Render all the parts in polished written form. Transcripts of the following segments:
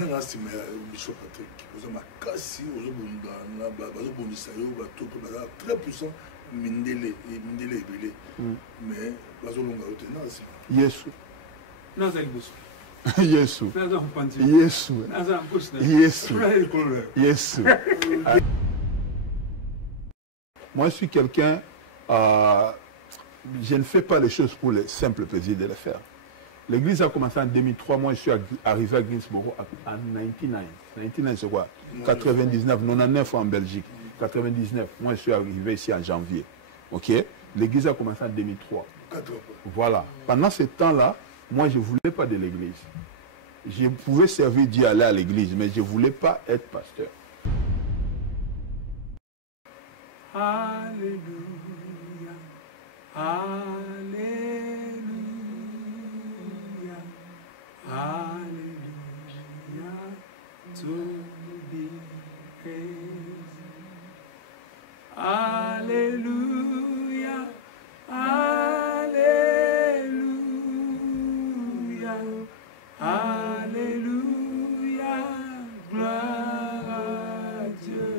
nanga sima Bishop Patrick ozama kasi ozobunda bazobundisa yo bato baza très puissant mindele ebele mais bazolonga yo te nanga sima Yesu naza liboso Yesu naza mpanzi Yesu naza mposi Yesu Moi je suis quelqu'un je ne fais pas les choses pour le simple plaisir de les faire. L'église a commencé en 2003, moi je suis arrivé à Greensboro en 99. 99 c'est quoi 99, 99 en Belgique. 99, moi je suis arrivé ici en janvier. Ok. L'église a commencé en 2003. Voilà. Pendant ce temps-là, moi je ne voulais pas de l'église. Je pouvais servir Dieu aller à l'église, mais je ne voulais pas être pasteur. Alléluia. Alléluia. Alléluia. To be praised. Alléluia. Alléluia. Alléluia. Gloire à Dieu.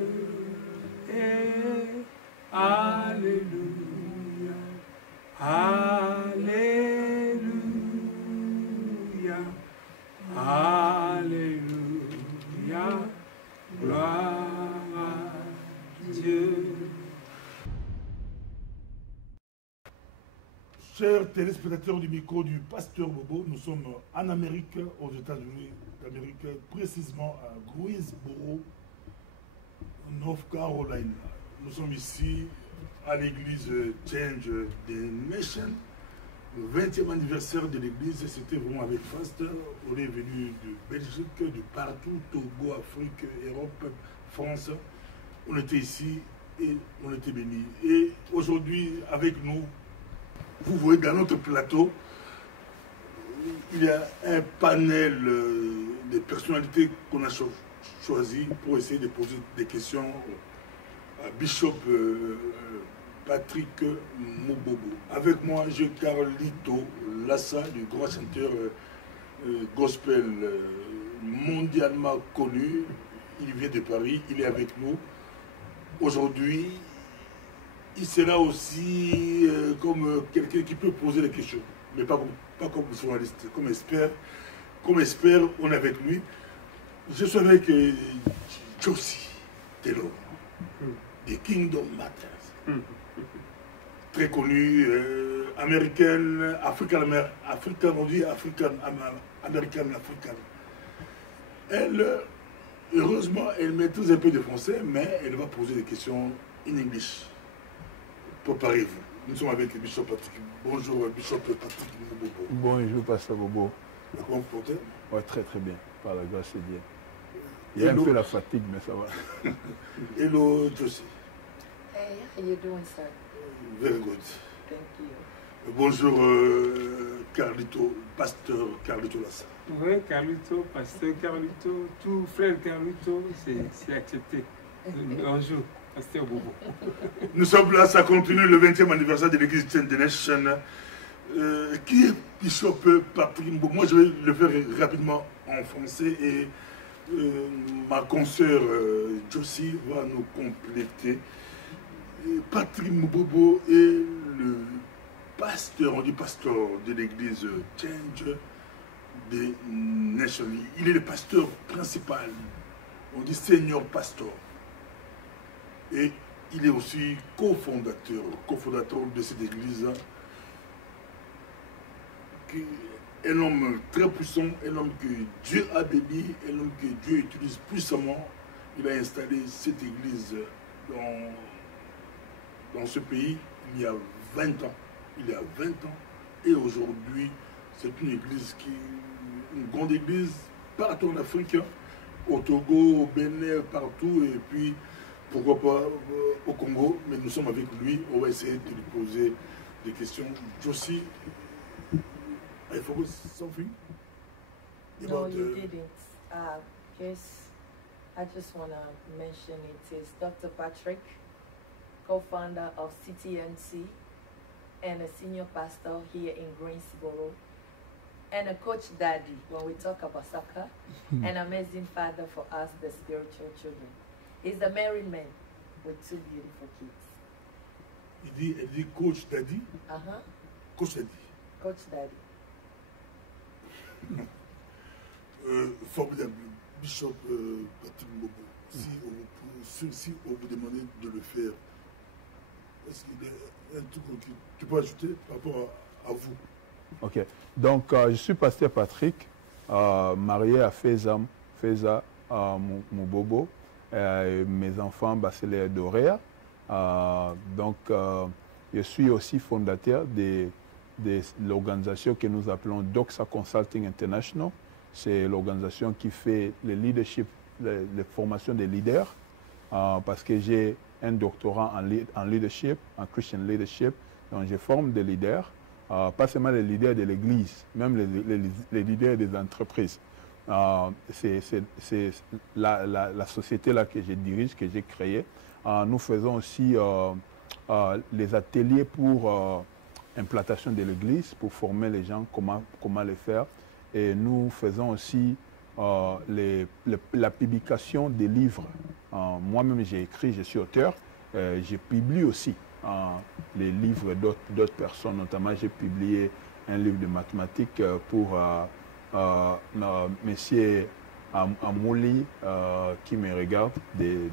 Alléluia. Alléluia. Alléluia. Gloire à Dieu. Chers téléspectateurs du micro du Pasteur Bobo, nous sommes en Amérique, aux États-Unis d'Amérique, précisément à Greensboro, North Carolina. Nous sommes ici à l'église Change the Nation, le 20e anniversaire de l'église. C'était vraiment avec faste. On est venu de Belgique, de partout, Togo, Afrique, Europe, France. On était ici et on était bénis. Et aujourd'hui, avec nous, vous voyez dans notre plateau, il y a un panel de personnalités qu'on a choisi pour essayer de poser des questions à Bishop Patrick Mubobo. Avec moi, j'ai Carlito Lassa, du grand chanteur gospel mondialement connu. Il vient de Paris, il est avec nous. Aujourd'hui, il sera aussi comme quelqu'un qui peut poser des questions, mais pas comme journaliste, comme expert. Comme expert, on est avec lui. Je suis avec Josie Taylor, de Kingdom Matters, très connue, américaine, africaine, on dit africaine, américaine, africaine. Elle, heureusement, elle maîtrise un peu de français, mais elle va poser des questions en anglais. Préparez-vous. Nous sommes avec Bishop Patrick. Bonjour Bishop Patrick Bobo. Bonjour Pasteur Bobo. Comment vous portez? Ouais, très très bien, par la grâce de Dieu. Il y a un peu la fatigue, mais ça va. Hello Josie. Hey, how you doing, sir? Very good. Thank you. Bonjour Carlito, pasteur Carlito Lassa. Oui, Carlito, pasteur Carlito, tout frère Carlito, c'est accepté. Bonjour, pasteur Bobo. Nous sommes là, ça continue le 20e anniversaire de l'église Change the Nation. Qui est Bishop Patrick Bobo? Moi, je vais le faire rapidement en français et ma consoeur Josie va nous compléter. Patrick Mubobo est le pasteur, on dit pasteur de l'église Change the Nation. Il est le pasteur principal, on dit senior pasteur. Et il est aussi cofondateur de cette église. Un homme très puissant, un homme que Dieu a béni, un homme que Dieu utilise puissamment. Il a installé cette église dans ce pays il y a 20 ans. Il y a 20 ans. Et aujourd'hui, c'est une église une grande église partout en Afrique, au Togo, au Bénin, partout, et puis pourquoi pas au Congo. Mais nous sommes avec lui, on va essayer de lui poser des questions. Josie, I forgot something? No, you didn't. I just want to mention it is Dr. Patrick, co-founder of CTNC and a senior pastor here in Greensboro. and a coach daddy when we talk about soccer, an amazing father for us, the spiritual children. He's a married man with 2 beautiful kids. Elle dit coach daddy. Coach daddy. Coach daddy. Formidable. Bishop Patrick Bobo, si on vous demandait de le faire, est-ce qu'il y a un truc que tu peux ajouter par rapport à vous? Ok. Donc, je suis pasteur Patrick, marié à Feza Mubobo. Mes enfants, c'est les Dorea. Donc, je suis aussi fondateur de l'organisation que nous appelons Doxa Consulting International. C'est l'organisation qui fait le leadership, les formations des leaders, parce que j'ai un doctorat en leadership, en Christian leadership. Donc, je forme des leaders, pas seulement les leaders de l'Église, même les leaders des entreprises. C'est la société là que je dirige, que j'ai créée. Nous faisons aussi les ateliers pour implantation de l'Église, pour former les gens comment le faire. Et nous faisons aussi la publication des livres. Moi-même, j'ai écrit, je suis auteur. Je publie aussi les livres d'autres personnes. Notamment, j'ai publié un livre de mathématiques pour monsieur Amouli, qui me regarde, du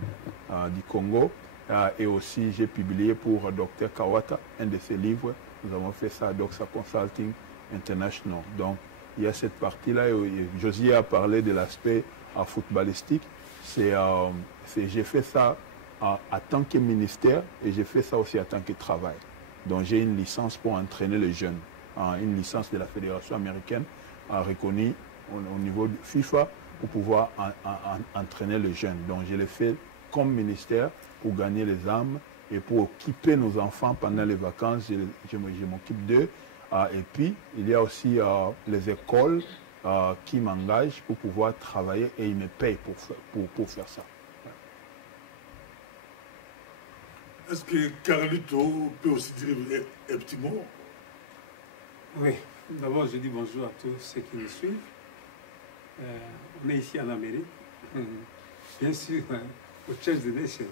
Congo. Et aussi, j'ai publié pour Dr Kawata, un de ses livres. Nous avons fait ça à Doxa Consulting International. Donc, il y a cette partie-là. Josie a parlé de l'aspect footballistique. J'ai fait ça en tant que ministère et j'ai fait ça aussi en tant que travail. Donc, j'ai une licence pour entraîner les jeunes. Une licence de la Fédération américaine reconnue au niveau de FIFA pour pouvoir entraîner les jeunes. Donc, je l'ai fait comme ministère pour gagner les âmes et pour occuper nos enfants pendant les vacances. Je m'occupe d'eux. Et puis, il y a aussi les écoles qui m'engagent pour pouvoir travailler et ils me payent pour faire ça. Est-ce que Carlito peut aussi dire un petit mot? Oui, d'abord je dis bonjour à tous ceux qui nous suivent. On est ici en Amérique, bien sûr, au Church the Nation,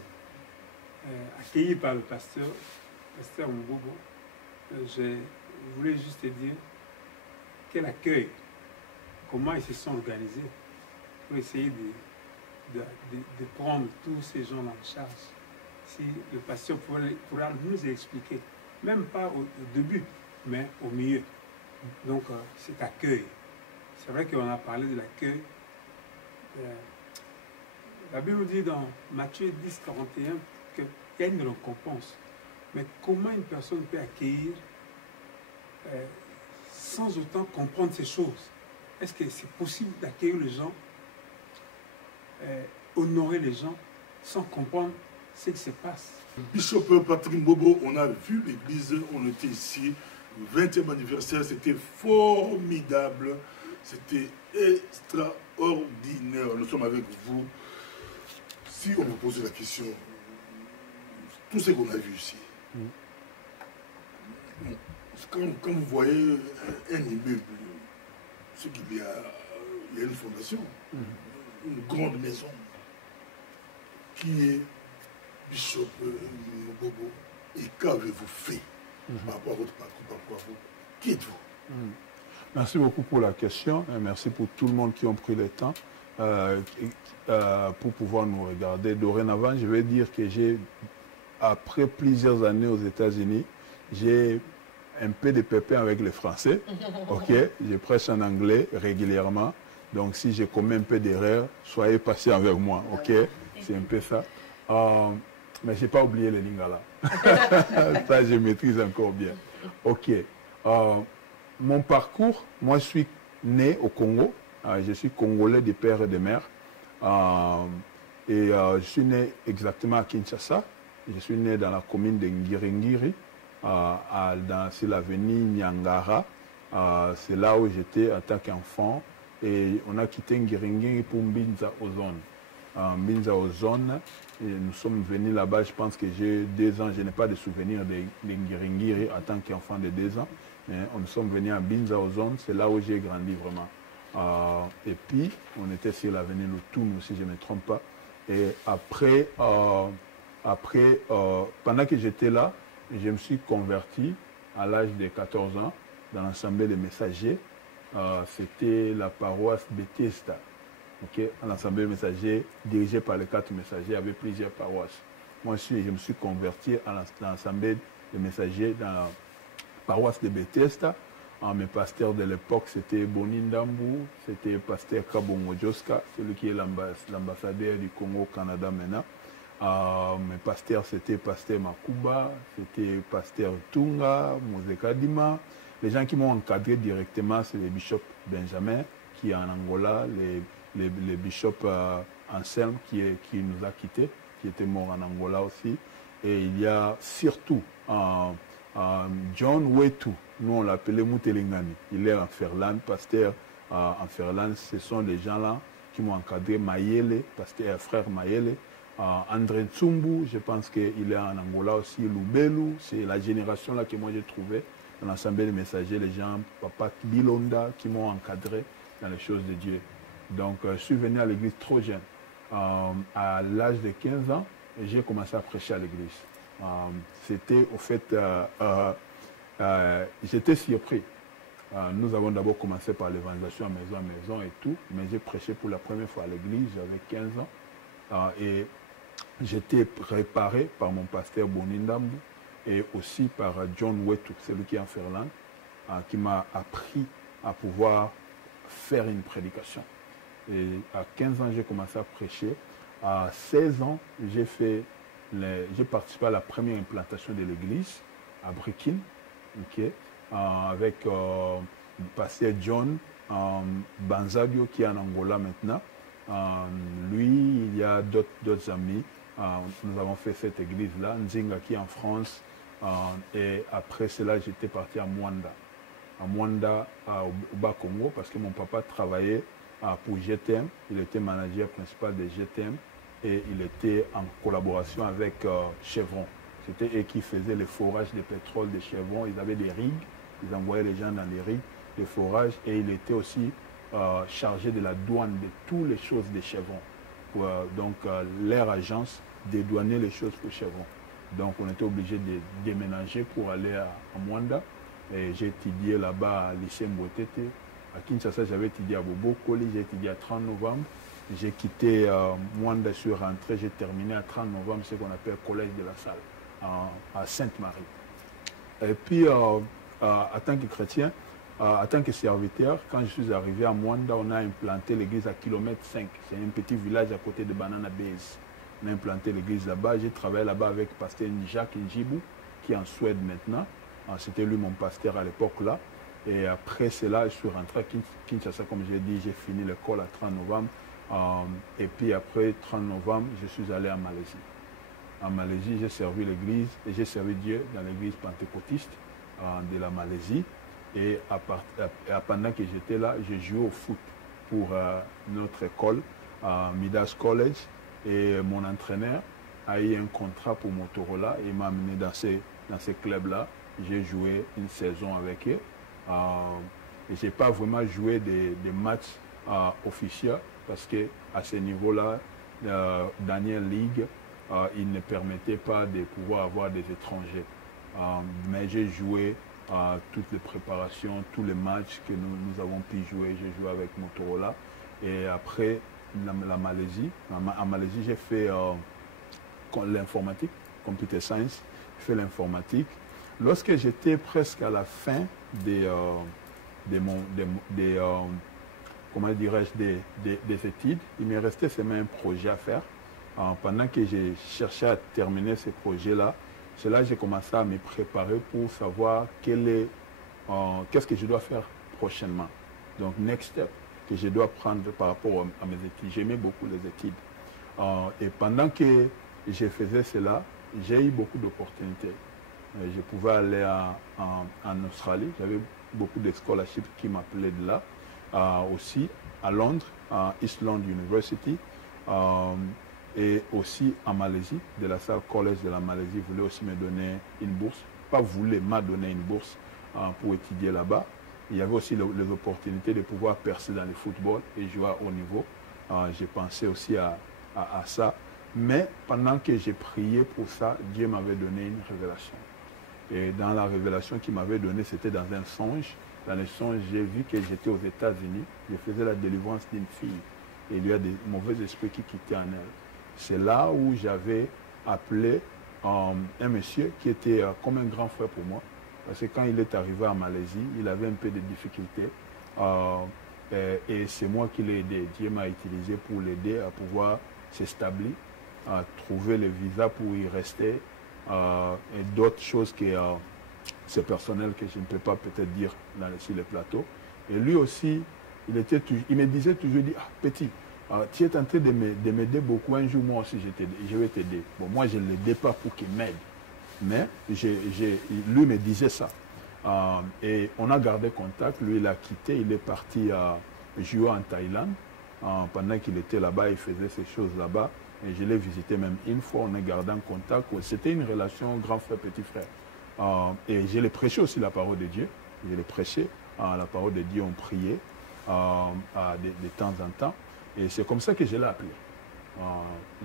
accueilli par le pasteur Mbobo. Je voulais juste te dire quel accueil, comment ils se sont organisés pour essayer de prendre tous ces gens en charge. Si le pasteur pourra nous expliquer, même pas au début, mais au milieu. Donc, cet accueil. C'est vrai qu'on a parlé de l'accueil. La Bible dit dans Matthieu 10, 41 qu'il y a une récompense. Mais comment une personne peut accueillir sans autant comprendre ces choses? Est-ce que c'est possible d'accueillir les gens, honorer les gens, sans comprendre ce qui se passe? Bishop Patrick Bobo, on a vu l'église, on était ici, le 20e anniversaire, c'était formidable, c'était extraordinaire. Nous sommes avec vous. Si on vous pose la question, tout ce qu'on a vu ici, quand vous voyez un immeuble, c'est qu'il y a une fondation, une grande maison, qui est Bishop Bobo. Et qu'avez-vous fait par rapport à votre parcours, par rapport à vous? Qui êtes-vous? Merci beaucoup pour la question. Et merci pour tout le monde qui ont pris le temps pour pouvoir nous regarder. Dorénavant, je vais dire que après plusieurs années aux États-Unis, j'ai un peu de pépins avec les Français. Ok, je prêche en anglais régulièrement. Donc, si j'ai commis un peu d'erreur, soyez patient avec moi. Ok, c'est un peu ça. Mais je n'ai pas oublié les lingala. Ça, je maîtrise encore bien. Ok. Mon parcours, moi, je suis né au Congo. Je suis congolais de père et de mère. Je suis né exactement à Kinshasa. Je suis né dans la commune de Ngiringiri, sur l'avenue Nyangara. C'est là où j'étais en tant qu'enfant. Et on a quitté Ngiringiri pour Mbinza Ozone. en Binza aux zones. Et nous sommes venus là-bas, je pense que j'ai 2 ans, je n'ai pas de souvenir de Ngiringiri en tant qu'enfant de 2 ans. Mais nous sommes venus à Binza aux zones, c'est là où j'ai grandi vraiment. Et puis, on était sur l'avenue Lutoun, si je ne me trompe pas. Et après, pendant que j'étais là, je me suis converti à l'âge de 14 ans dans l'Assemblée des messagers. C'était la paroisse Bethesda. Okay? L'Assemblée des messagers, dirigée par les 4 messagers, il y avait plusieurs paroisses. Moi, je me suis converti à l'Assemblée des messagers dans la paroisse de Bethesda. Mes pasteurs de l'époque, c'était Bonindambu, c'était pasteur Kabongo Joska, celui qui est l'ambassadeur du Congo au Canada maintenant. Mes pasteurs, c'était pasteur Makuba, c'était pasteur Tunga, Moseka Dima. Les gens qui m'ont encadré directement, c'est le bishop Benjamin, qui est en Angola, les bishops Anselme, qui nous a quittés, qui était mort en Angola aussi. Et il y a surtout John Wetu, nous on l'appelait Moutelengani. Il est en Ferland, pasteur en Ferland. Ce sont les gens-là qui m'ont encadré. Mayele, pasteur frère Mayele. André Tsumbu, je pense qu'il est en Angola aussi. Lubelu, c'est la génération là que moi j'ai trouvé dans l'Assemblée des messagers, les gens, Papa Bilonda, qui m'ont encadré dans les choses de Dieu. Donc je suis venu à l'église trop jeune. À l'âge de 15 ans, j'ai commencé à prêcher à l'église. C'était au fait, j'étais surpris. Nous avons d'abord commencé par l'évangélisation à maison et tout, mais j'ai prêché pour la première fois à l'église, j'avais 15 ans. Et j'étais préparé par mon pasteur Bonindambu et aussi par John Wetu, celui qui est en Ferland, qui m'a appris à pouvoir faire une prédication. Et à 15 ans, j'ai commencé à prêcher. À 16 ans, j'ai participé à la première implantation de l'église à Brikin, okay, avec le pasteur John Banzabio qui est en Angola maintenant. Lui, il y a d'autres amis. Nous avons fait cette église-là, Nzinga qui est en France. Et après cela, j'étais parti à Mwanda. À Mwanda, au Bas-Congo, parce que mon papa travaillait pour GTM. Il était manager principal de GTM et il était en collaboration avec Chevron. C'était eux qui faisaient le forage de pétrole de Chevron. Ils avaient des rigs, ils envoyaient les gens dans les rigs de forage et il était aussi chargé de la douane de toutes les choses de Chevron. Donc leur agence dédouanait les choses pour Chevron. Donc on était obligé de déménager pour aller à Mwanda. Et j'ai étudié là-bas à lycée Mbotete. À Kinshasa, j'avais étudié à Bobokoli, j'ai étudié à 30 novembre. J'ai quitté Mwanda, je suis rentré, j'ai terminé à 30 novembre, ce qu'on appelle Collège de la Salle, à Sainte-Marie. Et puis, en tant que chrétien, en tant que serviteur, quand je suis arrivé à Mwanda, on a implanté l'église à kilomètre 5. C'est un petit village à côté de Banana Base. On a implanté l'église là-bas. J'ai travaillé là-bas avec le pasteur Jacques Njibu, qui est en Suède maintenant. C'était lui mon pasteur à l'époque là. Et après cela, je suis rentré à Kinshasa, comme j'ai dit, j'ai fini l'école à 30 novembre. Et puis après 30 novembre, je suis allé en Malaisie. En Malaisie, j'ai servi l'église et j'ai servi Dieu dans l'église pentecôtiste de la Malaisie. Et pendant que j'étais là, j'ai joué au foot pour notre école, Midas College. Et mon entraîneur a eu un contrat pour Motorola et m'a amené dans ces clubs-là. J'ai joué une saison avec eux. Et je n'ai pas vraiment joué des matchs officiels parce qu'à ce niveau-là, Daniel League, il ne permettait pas de pouvoir avoir des étrangers. Mais j'ai joué toutes les préparations, tous les matchs que nous avons pu jouer. J'ai joué avec Motorola. Et après la Malaisie, en Malaisie, j'ai fait l'informatique, computer science, j'ai fait l'informatique. Lorsque j'étais presque à la fin des études, il me restait seulement un projet à faire. Pendant que j'ai cherché à terminer ce projet-là, c'est là que j'ai commencé à me préparer pour savoir qu'est-ce que je dois faire prochainement. Donc, next step que je dois prendre par rapport à mes études. J'aimais beaucoup les études. Et pendant que je faisais cela, j'ai eu beaucoup d'opportunités. Je pouvais aller en Australie. J'avais beaucoup de scholarships qui m'appelaient de là. Aussi à Londres, à East London University. Et aussi en Malaisie, de la salle collège de la Malaisie voulait aussi me donner une bourse. Pas voulait, m'a donné une bourse pour étudier là-bas. Il y avait aussi les opportunités de pouvoir percer dans le football et jouer à haut niveau. J'ai pensé aussi à ça. Mais pendant que j'ai prié pour ça, Dieu m'avait donné une révélation. Et dans la révélation qu'il m'avait donnée, c'était dans un songe. Dans le songe, j'ai vu que j'étais aux États-Unis. Je faisais la délivrance d'une fille. Et il y a des mauvais esprits qui quittaient en elle. C'est là où j'avais appelé un monsieur qui était comme un grand frère pour moi. Parce que quand il est arrivé en Malaisie, il avait un peu de difficultés. Et c'est moi qui l'ai aidé. Dieu m'a utilisé pour l'aider à pouvoir s'établir, à trouver le visa pour y rester. Et d'autres choses que c'est personnel que je ne peux pas peut-être dire sur les plateaux. Et lui aussi, il me disait toujours, petit, tu es en train de m'aider beaucoup, un jour moi aussi je vais t'aider. Bon, moi je ne l'aidais pas pour qu'il m'aide, mais lui me disait ça. Et on a gardé contact, lui il a quitté, il est parti jouer en Thaïlande. Pendant qu'il était là-bas, il faisait ces choses là-bas. Et je l'ai visité même une fois, on a gardé en contact. C'était une relation grand frère, petit frère. Et je l'ai prêché aussi la parole de Dieu. Je l'ai prêché la parole de Dieu, on priait de temps en temps. Et c'est comme ça que je l'ai appelé.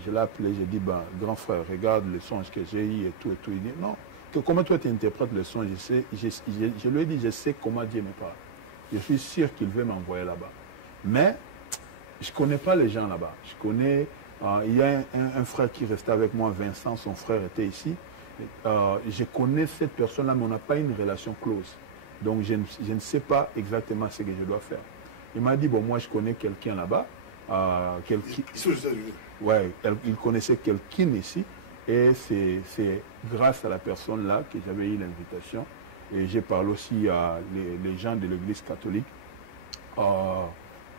Je l'ai appelé, j'ai dit, grand frère, regarde le songe que j'ai eu et tout et tout. Il dit, non, comment toi tu interprètes le songe? Je lui ai dit, je sais comment Dieu me parle. Je suis sûr qu'il veut m'envoyer là-bas. Mais je ne connais pas les gens là-bas. Je connais, il y a un frère qui restait avec moi, Vincent, son frère était ici. Je connais cette personne-là, mais on n'a pas une relation close. Donc je ne sais pas exactement ce que je dois faire. Il m'a dit, bon, moi je connais quelqu'un là-bas. Ouais, il connaissait quelqu'un ici. Et c'est grâce à la personne là que j'avais eu l'invitation. Et j'ai parlé aussi à les gens de l'église catholique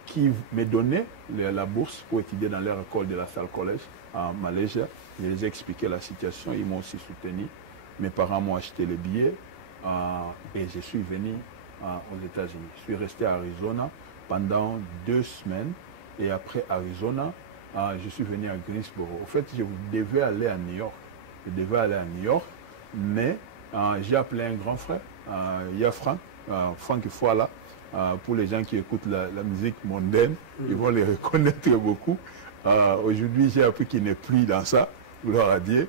qui me donnaient la bourse pour étudier dans leur école de la salle collège en Malaisie. Je les ai expliqué la situation, ils m'ont aussi soutenu. Mes parents m'ont acheté les billets et je suis venu aux États-Unis. Je suis resté à Arizona pendant 2 semaines. Et après Arizona, je suis venu à Greensboro. En fait, je devais aller à New York. Je devais aller à New York, mais j'ai appelé un grand frère, il y a Franck Ifoala. Pour les gens qui écoutent la musique mondaine, ils vont les reconnaître beaucoup. Aujourd'hui, j'ai appris qu'il n'est plus dans ça, gloire à Dieu.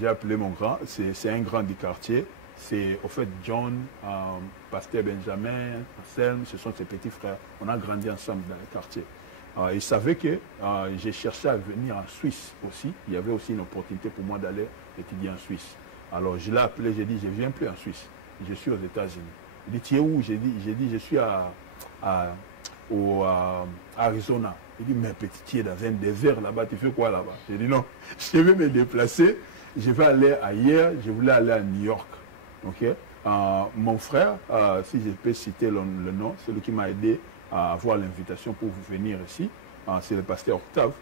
J'ai appelé mon grand, c'est un grand du quartier. C'est au fait John, Pasteur Benjamin, Anselme, ce sont ses petits frères. On a grandi ensemble dans le quartier. Il savait que j'ai cherché à venir en Suisse aussi. Il y avait aussi une opportunité pour moi d'aller étudier en Suisse. Alors je l'ai appelé, j'ai dit, je ne viens plus en Suisse. Je suis aux États-Unis. Il dit, tu es où? J'ai dit, je suis à Arizona. Il dit, mais petit, tu es dans un désert là-bas, tu fais quoi là-bas? J'ai dit, non, je vais me déplacer, je vais aller ailleurs, je voulais aller à New York. Okay? Mon frère, si je peux citer le nom, celui qui m'a aidé à avoir l'invitation pour venir ici, c'est le pasteur Octave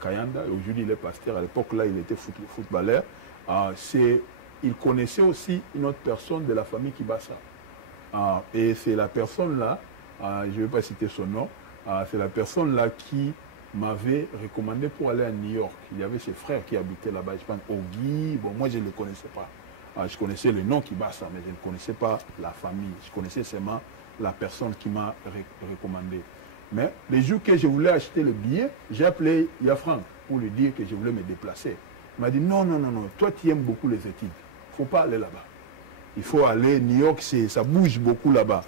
Kayanda. Aujourd'hui, il est pasteur. À l'époque, là, il était footballeur. Il connaissait aussi une autre personne de la famille Kibasa. Et c'est la personne-là, je ne vais pas citer son nom, c'est la personne-là qui m'avait recommandé pour aller à New York. Il y avait ses frères qui habitaient là-bas, je pense, Ogi. Bon, moi, je ne le connaissais pas. Je connaissais le nom Kibasa, mais je ne connaissais pas la famille. Je connaissais seulement la personne qui m'a recommandé. Mais les jours que je voulais acheter le billet, j'ai appelé Yafrank pour lui dire que je voulais me déplacer. Il m'a dit, non, toi tu aimes beaucoup les études. Il ne faut pas aller là-bas. Il faut aller, New York, ça bouge beaucoup là-bas.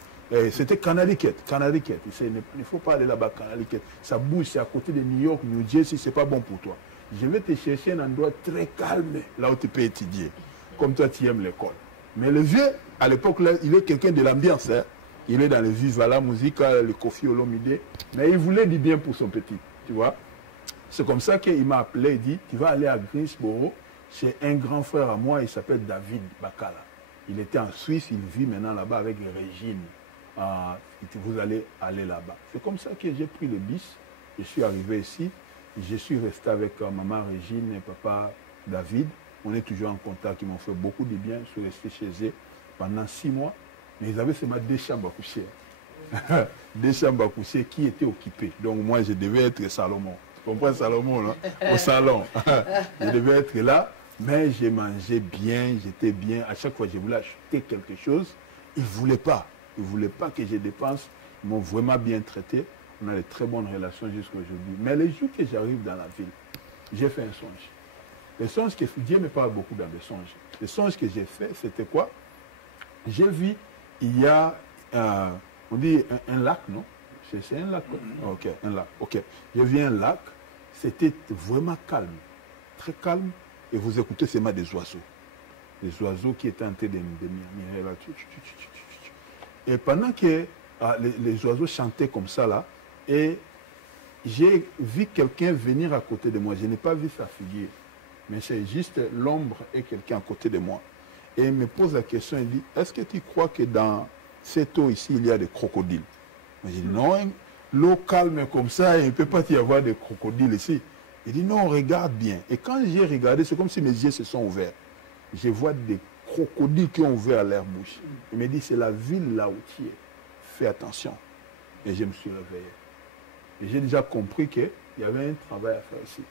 C'était Connecticut. Il ne faut pas aller là-bas, Connecticut. Ça bouge, c'est à côté de New York, New Jersey, ce n'est pas bon pour toi. Je vais te chercher un endroit très calme, là où tu peux étudier. Comme toi, tu aimes l'école. Mais le vieux, à l'époque, là, il est quelqu'un de l'ambiance. Hein. Il est dans le viva la musique, le Kofi Olomide. Mais il voulait du bien pour son petit. Tu vois. C'est comme ça qu'il m'a appelé et dit, tu vas aller à Greensboro chez un grand frère à moi, il s'appelle David Bakala. Il était en Suisse, il vit maintenant là-bas avec Régine. Vous allez aller là-bas. C'est comme ça que j'ai pris le bus. Je suis arrivé ici. Je suis resté avec maman Régine et papa David. On est toujours en contact, ils m'ont fait beaucoup de bien. Je suis resté chez eux pendant 6 mois. Mais ils avaient seulement 2 chambres à coucher. 2 chambres à coucher qui étaient occupées. Donc moi, je devais être Salomon. Tu comprends Salomon, là? Au salon. Je devais être là, mais j'ai mangé bien, j'étais bien. À chaque fois que je voulais acheter quelque chose, ils ne voulaient pas. Ils ne voulaient pas que je dépense. Ils m'ont vraiment bien traité. On a de très bonnes relations jusqu'à aujourd'hui. Mais les jours que j'arrive dans la ville, j'ai fait un songe. Le songe que Dieu me parle beaucoup dans les songes. Le songe que j'ai fait, c'était quoi? J'ai vu, il y a, on dit un lac, non? C'est un lac? Ok, un lac. Ok. J'ai vu un lac, c'était vraiment calme, très calme, et vous écoutez seulement des oiseaux. Des oiseaux qui étaient en train de murmurer là. Et pendant que les oiseaux chantaient comme ça là, et j'ai vu quelqu'un venir à côté de moi. Je n'ai pas vu sa figure, mais c'est juste l'ombre et quelqu'un à côté de moi. Et il me pose la question, il dit, est-ce que tu crois que dans cette eau ici, il y a des crocodiles? Moi, je dis, non, l'eau calme comme ça, il ne peut pas y avoir des crocodiles ici. Il dit, non, regarde bien. Et quand j'ai regardé, c'est comme si mes yeux se sont ouverts. Je vois des crocodiles qui ont ouvert leur bouche. Il me dit, c'est la ville là où tu es. Fais attention. Et je me suis réveillé. Et j'ai déjà compris qu'il y avait un travail à faire ici.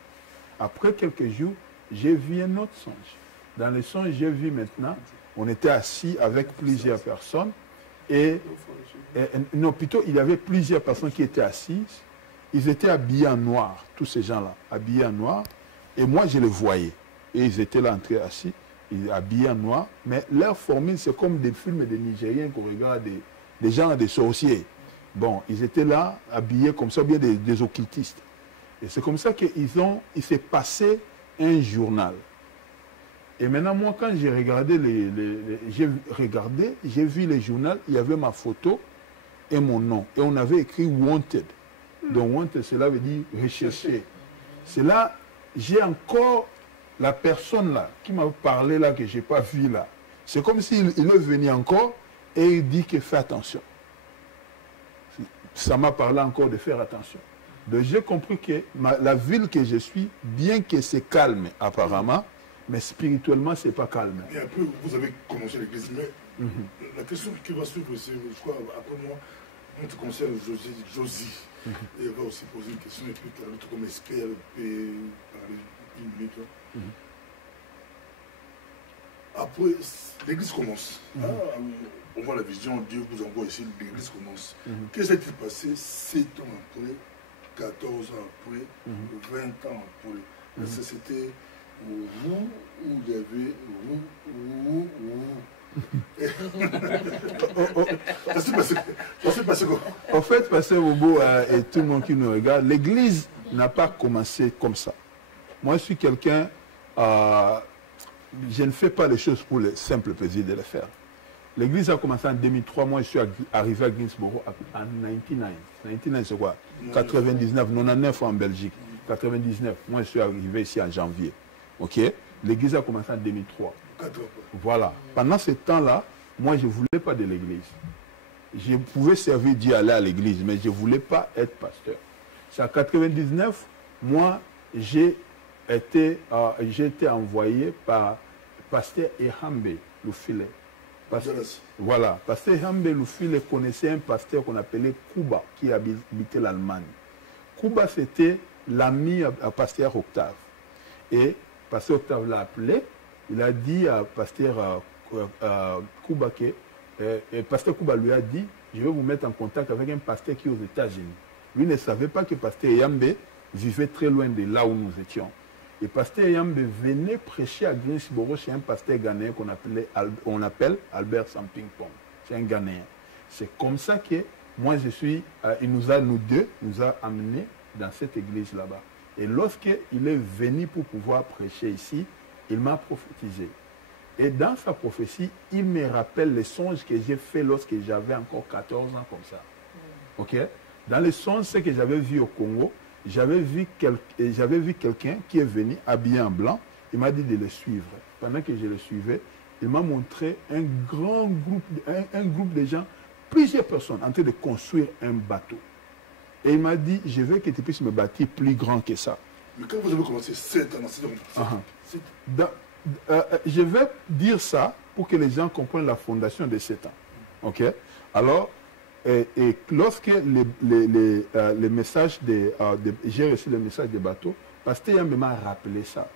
Après quelques jours, j'ai vu un autre songe. Dans le songe, j'ai vu maintenant, on était assis avec plusieurs personnes. Non, plutôt, il y avait plusieurs personnes qui étaient assises. Ils étaient habillés en noir, tous ces gens-là, habillés en noir. Et moi, je les voyais. Et ils étaient là, entrés assis, ils habillés en noir. Mais leur formule, c'est comme des films des Nigériens qu'on regarde, des gens, des sorciers. Bon, ils étaient là, habillés comme ça, bien des occultistes. Et c'est comme ça qu'il s'est passé un journal. Et maintenant, moi, quand j'ai regardé, j'ai vu les journaux, il y avait ma photo et mon nom. Et on avait écrit Wanted. Donc, Wanted, cela veut dire recherché. C'est là, j'ai encore la personne là, qui m'a parlé là, que je n'ai pas vu là. C'est comme s'il est venu encore et il dit que fais attention. Ça m'a parlé encore de faire attention. Donc, j'ai compris que la ville que je suis, bien que c'est calme apparemment, mais spirituellement, ce n'est pas calme. Et après, vous avez commencé l'église, mais la question qui va suivre, c'est, je crois, après moi, notre conseiller Josie, elle va aussi poser une question, et puis l'autre comme expert, elle peut parler une minute. Après, l'église commence. On voit la vision, Dieu vous envoie ici, l'église commence. Qu'est-ce qui s'est passé 7 ans après, 14 ans après, 20 ans après? C'était vous, où il y avait Ça s'est passé quoi? En fait, Pasteur Bobo et tout le monde qui nous regarde, l'église n'a pas commencé comme ça. Moi, je suis quelqu'un, je ne fais pas les choses pour le simple plaisir de les faire. L'église a commencé en 2003, moi je suis arrivé à Greensboro en 99. 99 c'est quoi? 99, 99 en Belgique. 99, moi je suis arrivé ici en janvier. Ok? L'église a commencé en 2003. Voilà. Pendant ce temps-là, moi je ne voulais pas de l'église. Je pouvais servir Dieu, aller à l'église, mais je ne voulais pas être pasteur. C'est en 99, moi j'ai été envoyé par pasteur Ehambe Lufile. Voilà, pasteur Ehambe Lufile connaissait un pasteur qu'on appelait Kuba, qui habitait l'Allemagne. Kuba, c'était l'ami à pasteur Octave. Et pasteur Octave l'a appelé, il a dit à pasteur Kuba que, pasteur Kuba lui a dit, je vais vous mettre en contact avec un pasteur qui est aux États-Unis. Lui ne savait pas que pasteur Ehambe vivait très loin de là où nous étions. Et pasteur Ehambe venait prêcher à Greensboro chez un pasteur ghanéen qu'on appelle Albert Sampingpong. C'est un Ghanéen. C'est comme ça que moi je suis, il nous a amenés dans cette église là-bas. Et lorsqu'il est venu pour pouvoir prêcher ici, il m'a prophétisé. Et dans sa prophétie, il me rappelle les songes que j'ai fait lorsque j'avais encore 14 ans comme ça. Ok? Dans les songes, ce que j'avais vu au Congo, j'avais vu quelqu'un qui est venu habillé en blanc. Il m'a dit de le suivre. Pendant que je le suivais, il m'a montré un groupe de gens, plusieurs personnes en train de construire un bateau. Et il m'a dit, je veux que tu puisses me bâtir plus grand que ça. Mais quand vous avez commencé 7 ans, je vais dire ça pour que les gens comprennent la fondation de 7 ans. Ok? Alors, Et lorsque les messages j'ai reçu le message des bateaux, Pasteur Yambe m'a rappelé ça.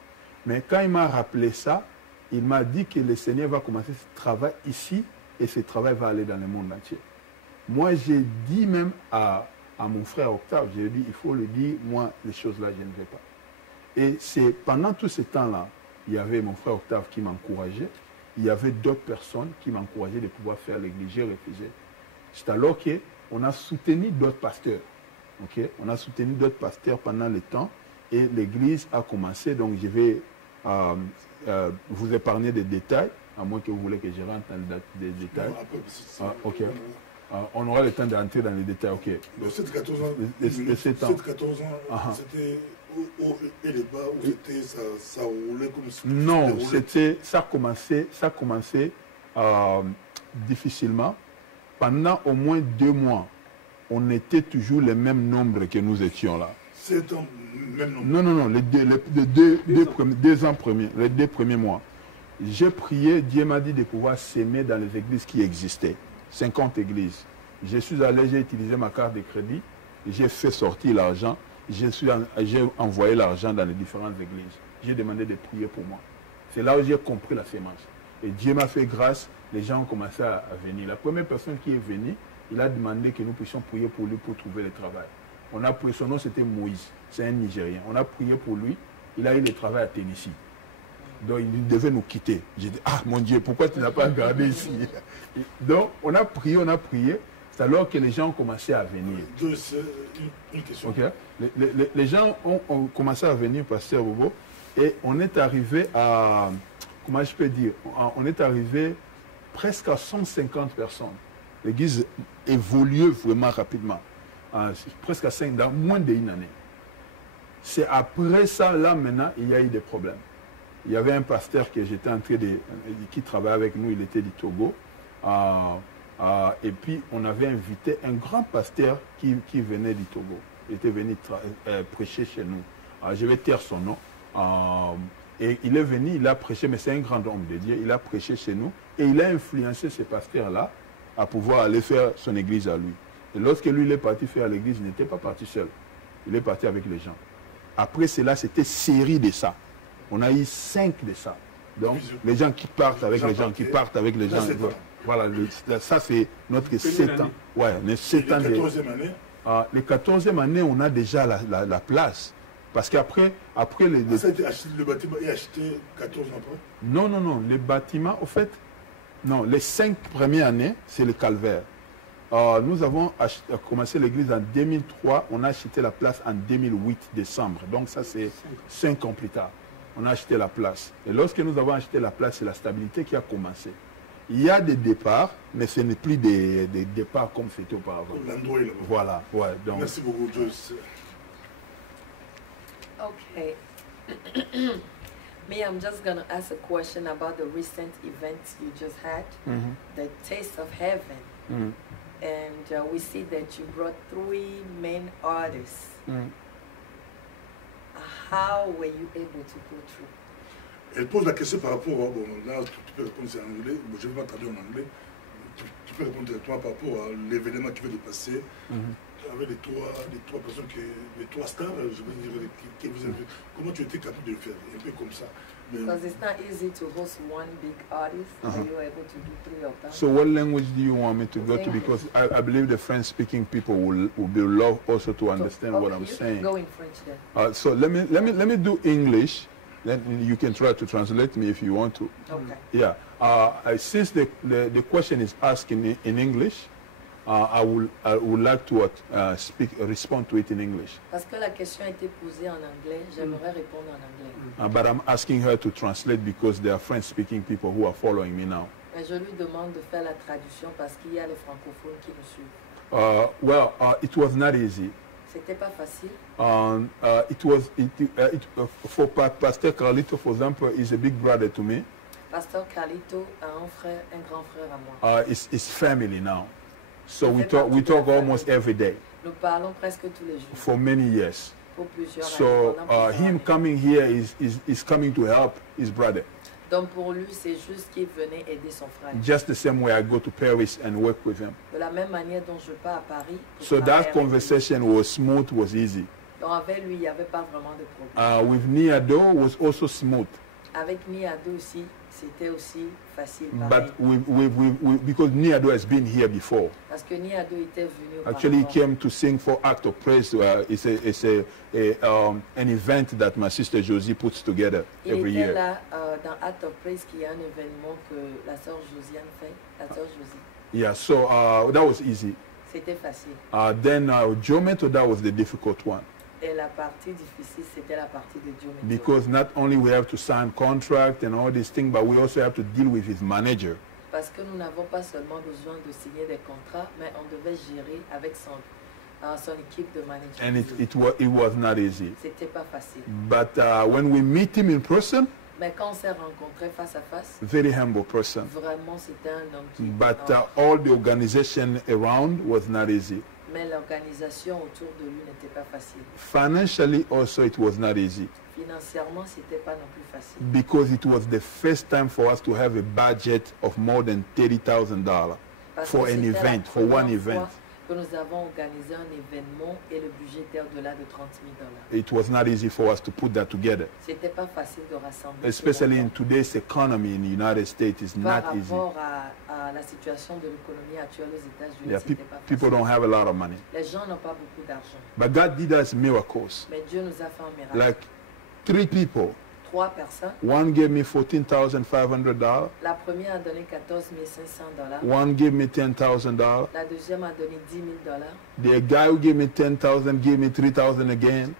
Mais quand il m'a rappelé ça, il m'a dit que le Seigneur va commencer ce travail ici et ce travail va aller dans le monde entier. Moi, j'ai dit même à mon frère Octave, j'ai dit, il faut le dire, moi, les choses-là, je ne vais pas. Et c'est pendant tout ce temps-là, il y avait mon frère Octave qui m'encourageait, il y avait d'autres personnes qui m'encourageaient de pouvoir faire l'église. J'ai refusé. C'est alors qu'on a soutenu d'autres pasteurs. Okay? On a soutenu d'autres pasteurs pendant le temps et l'église a commencé. Donc, je vais vous épargner des détails, à moins que vous voulez que je rentre dans les détails. Ok. On aura le temps d'entrer dans les détails. Ok. Donc, 7-14 ans, c'était haut et les bas, ou c'était ça roulait comme ça? Non, ça commençait difficilement. Pendant au moins 2 mois, on était toujours le même nombre que nous étions là. 7 ans, même nombre? Non, les 2 ans premiers, les 2 premiers mois. J'ai prié, Dieu m'a dit de pouvoir s'aimer dans les églises qui existaient. 50 églises. Je suis allé, j'ai utilisé ma carte de crédit, j'ai fait sortir l'argent, j'ai envoyé l'argent dans les différentes églises. J'ai demandé de prier pour moi. C'est là où j'ai compris la sémence. Et Dieu m'a fait grâce, les gens ont commencé à venir. La première personne qui est venue, il a demandé que nous puissions prier pour lui pour trouver le travail. On a prié, son nom c'était Moïse, c'est un Nigérien. On a prié pour lui, il a eu le travail à Tennessee. Donc il devait nous quitter. J'ai dit, ah mon Dieu, pourquoi tu n'as pas gardé ici? Donc on a prié. C'est alors que les gens ont commencé à venir. Une question. Okay. Les gens ont commencé à venir, Pasteur Bobo, et on est arrivé à, comment je peux dire, on est arrivé presque à 150 personnes. L'église évolue vraiment rapidement, presque à 5, dans moins d'une année. C'est après ça, là maintenant, il y a eu des problèmes. Il y avait un pasteur que j'étais en train qui travaillait avec nous, il était du Togo. Et puis, on avait invité un grand pasteur qui venait du Togo. Il était venu prêcher chez nous. Je vais taire son nom. Et il est venu, il a prêché, mais c'est un grand homme de Dieu. Il a prêché chez nous. Et il a influencé ce pasteur-là à pouvoir aller faire son église à lui. Et lorsque lui, il est parti faire l'église, il n'était pas parti seul. Il est parti avec les gens. Après cela, c'était série de ça. On a eu 5 de ça. Donc, les gens qui partent avec les gens, qui partent avec les gens. Voilà, ça c'est notre 7 ans. Ouais, les 7 ans. La 14e année? Les 14e année, on a déjà la place. Parce qu'après le bâtiment est acheté 14 ans après? Non. Les bâtiments, au fait, non, les 5 premières années, c'est le calvaire. Nous avons commencé l'église en 2003, on a acheté la place en 2008, décembre. Donc ça, c'est 5 ans plus tard. On a acheté la place. Et lorsque nous avons acheté la place, c'est la stabilité qui a commencé. Il y a des départs, mais ce n'est plus des départs comme c'était auparavant. L'endroit est là-bas. Voilà, ouais. Donc... Merci beaucoup, Joyce. Okay. Me, I'm just going to ask a question about the recent events you just had, the Taste of Heaven. And we see that you brought 3 main artists. How were you able to go through? Elle pose la question par rapport à... Bon, là, tu peux répondre en anglais. Bon, je ne vais pas traduire en anglais. Tu peux répondre directement par rapport à l'événement qui vient de passer. Avec les trois personnes, les 3 stars, je veux dire, que vous avez... Comment tu étais capable de le faire? Un peu comme ça. Because it's not easy to host one big artist. Are you able to do 3 of them? So what language do you want me to go to? Because I believe the French-speaking people will be love also to understand what I'm saying. Go in French then. So let me do English. Then you can try to translate me if you want to. Okay. Yeah. Since the question is asked in English, I would like to respond to it in English. Parce que la question a été posée en anglais, j'aimerais répondre en anglais. But I'm asking her to translate because there are French-speaking people who are following me now. Mais je lui demande de faire la traduction parce qu'il y a les francophones qui nous suivent. Well, it was not easy. C'était pas facile. For Pastor Carlito, for example, is a big brother to me. Pasteur Carlito a un grand frère à moi. It's family now. So we talk almost every day. Nous parlons presque tous les jours. For many years. Pour plusieurs So années, him coming here is coming to help his brother. Donc pour lui, c'est juste qu'il venait aider son frère. Just the same way I go to Paris and work with him. De la même manière dont je pars à Paris. pour So travailler that avec lui. conversation was smooth, was easy. Donc avec lui, il n'y avait pas vraiment de problème. With Niado was also smooth. Avec Niado aussi, c'était aussi facile. But pareil. because Niado has been here before. Parce que Niado était venu Actually, he auparavant. came to sing for Act of Praise. It's an event that my sister Josie puts together Il every était year. là dans Act of Praise, qui est un événement que la sœur Josiane fait. La sœur Josie. Yeah, so that was easy. C'était facile. Then Jometo, that was the difficult one. Et la partie difficile, c'était la partie de Dieu. Because not only we have to sign contract and all these things, but we also have to deal with his manager. Parce que nous n'avons pas seulement besoin de signer des contrats, mais on devait gérer avec son équipe de management. And it was not easy. C'était pas facile. But when we meet him in person, Mais quand on s'est rencontrés face à face, very humble person. vraiment c'était un homme qui... But all the organization around was not easy. Mais l'organisation autour de lui n'était pas facile. Financially also it was not easy. Financièrement, c'était pas non plus facile. Because it was the first time for us to have a budget of more than $30,000 Parce for que an c'était la event, for première one event. fois que nous avons organisé un événement et le budget était au-delà de $30 000. It was not easy for us to put that together. C'était pas facile de rassembler. Especially cela. in today's economy in the United States, it's Par not easy. rapport à la situation de l'économie actuelle aux États-Unis, Yeah, c'était pas people facile. don't have a lot of money. Les gens n'ont pas beaucoup d'argent. But God did us miracles. Mais Dieu nous a fait un miracle. Like 3 people. 3 personnes. One gave me $14,500. La première a donné $14 500. One gave me $10,000. La deuxième a donné $10 000. The guy who gave me 10,000 gave me 3,000 again.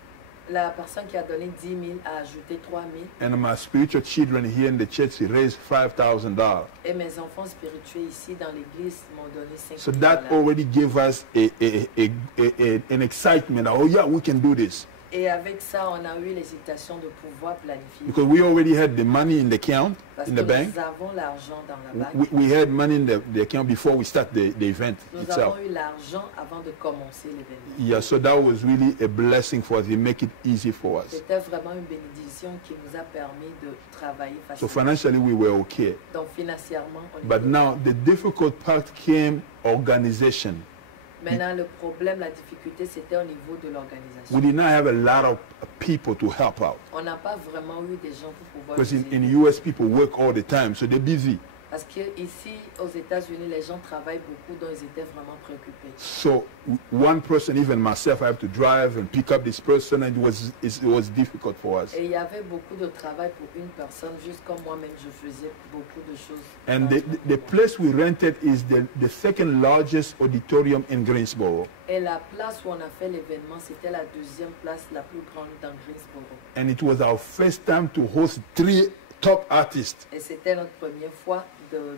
La personne qui a donné 10 000 a ajouté 3 000. And my spiritual children here in the church raised $5,000. Et mes enfants spirituels ici dans l'église m'ont donné 5 000. So that already gave us an excitement. Oh yeah, we can do this. Et avec ça, on a eu l'hésitation de pouvoir planifier. Because we already had the money in the account, Parce in que the bank. nous avons l'argent dans la banque. We had money in the account before we start the event Nous itself. avons eu l'argent avant de commencer l'événement. Yeah, so that was really a blessing for us. It make it easy for us. C'était vraiment une bénédiction qui nous a permis de travailler So facilement. financially we were okay. Donc financièrement, on But était- now the difficult part came organization. Maintenant, le problème, la difficulté, c'était au niveau de l'organisation. We did not have a lot of people to help out. On n'a pas vraiment eu des gens pour pouvoir Because nous in aider. US people work all the time, so they're busy. Parce qu'ici, aux États-Unis, les gens travaillent beaucoup, donc ils étaient vraiment préoccupés. So one person, even myself, I have to drive and pick up this person, and it was difficult for us. Et il y avait beaucoup de travail pour une personne, juste comme moi-même, je faisais beaucoup de choses. And the place we rented is the second largest auditorium in Greensboro. Et la place où on a fait l'événement, c'était la deuxième place la plus grande dans Greensboro. And it was our first time to host 3 top artists. Et c'était notre première fois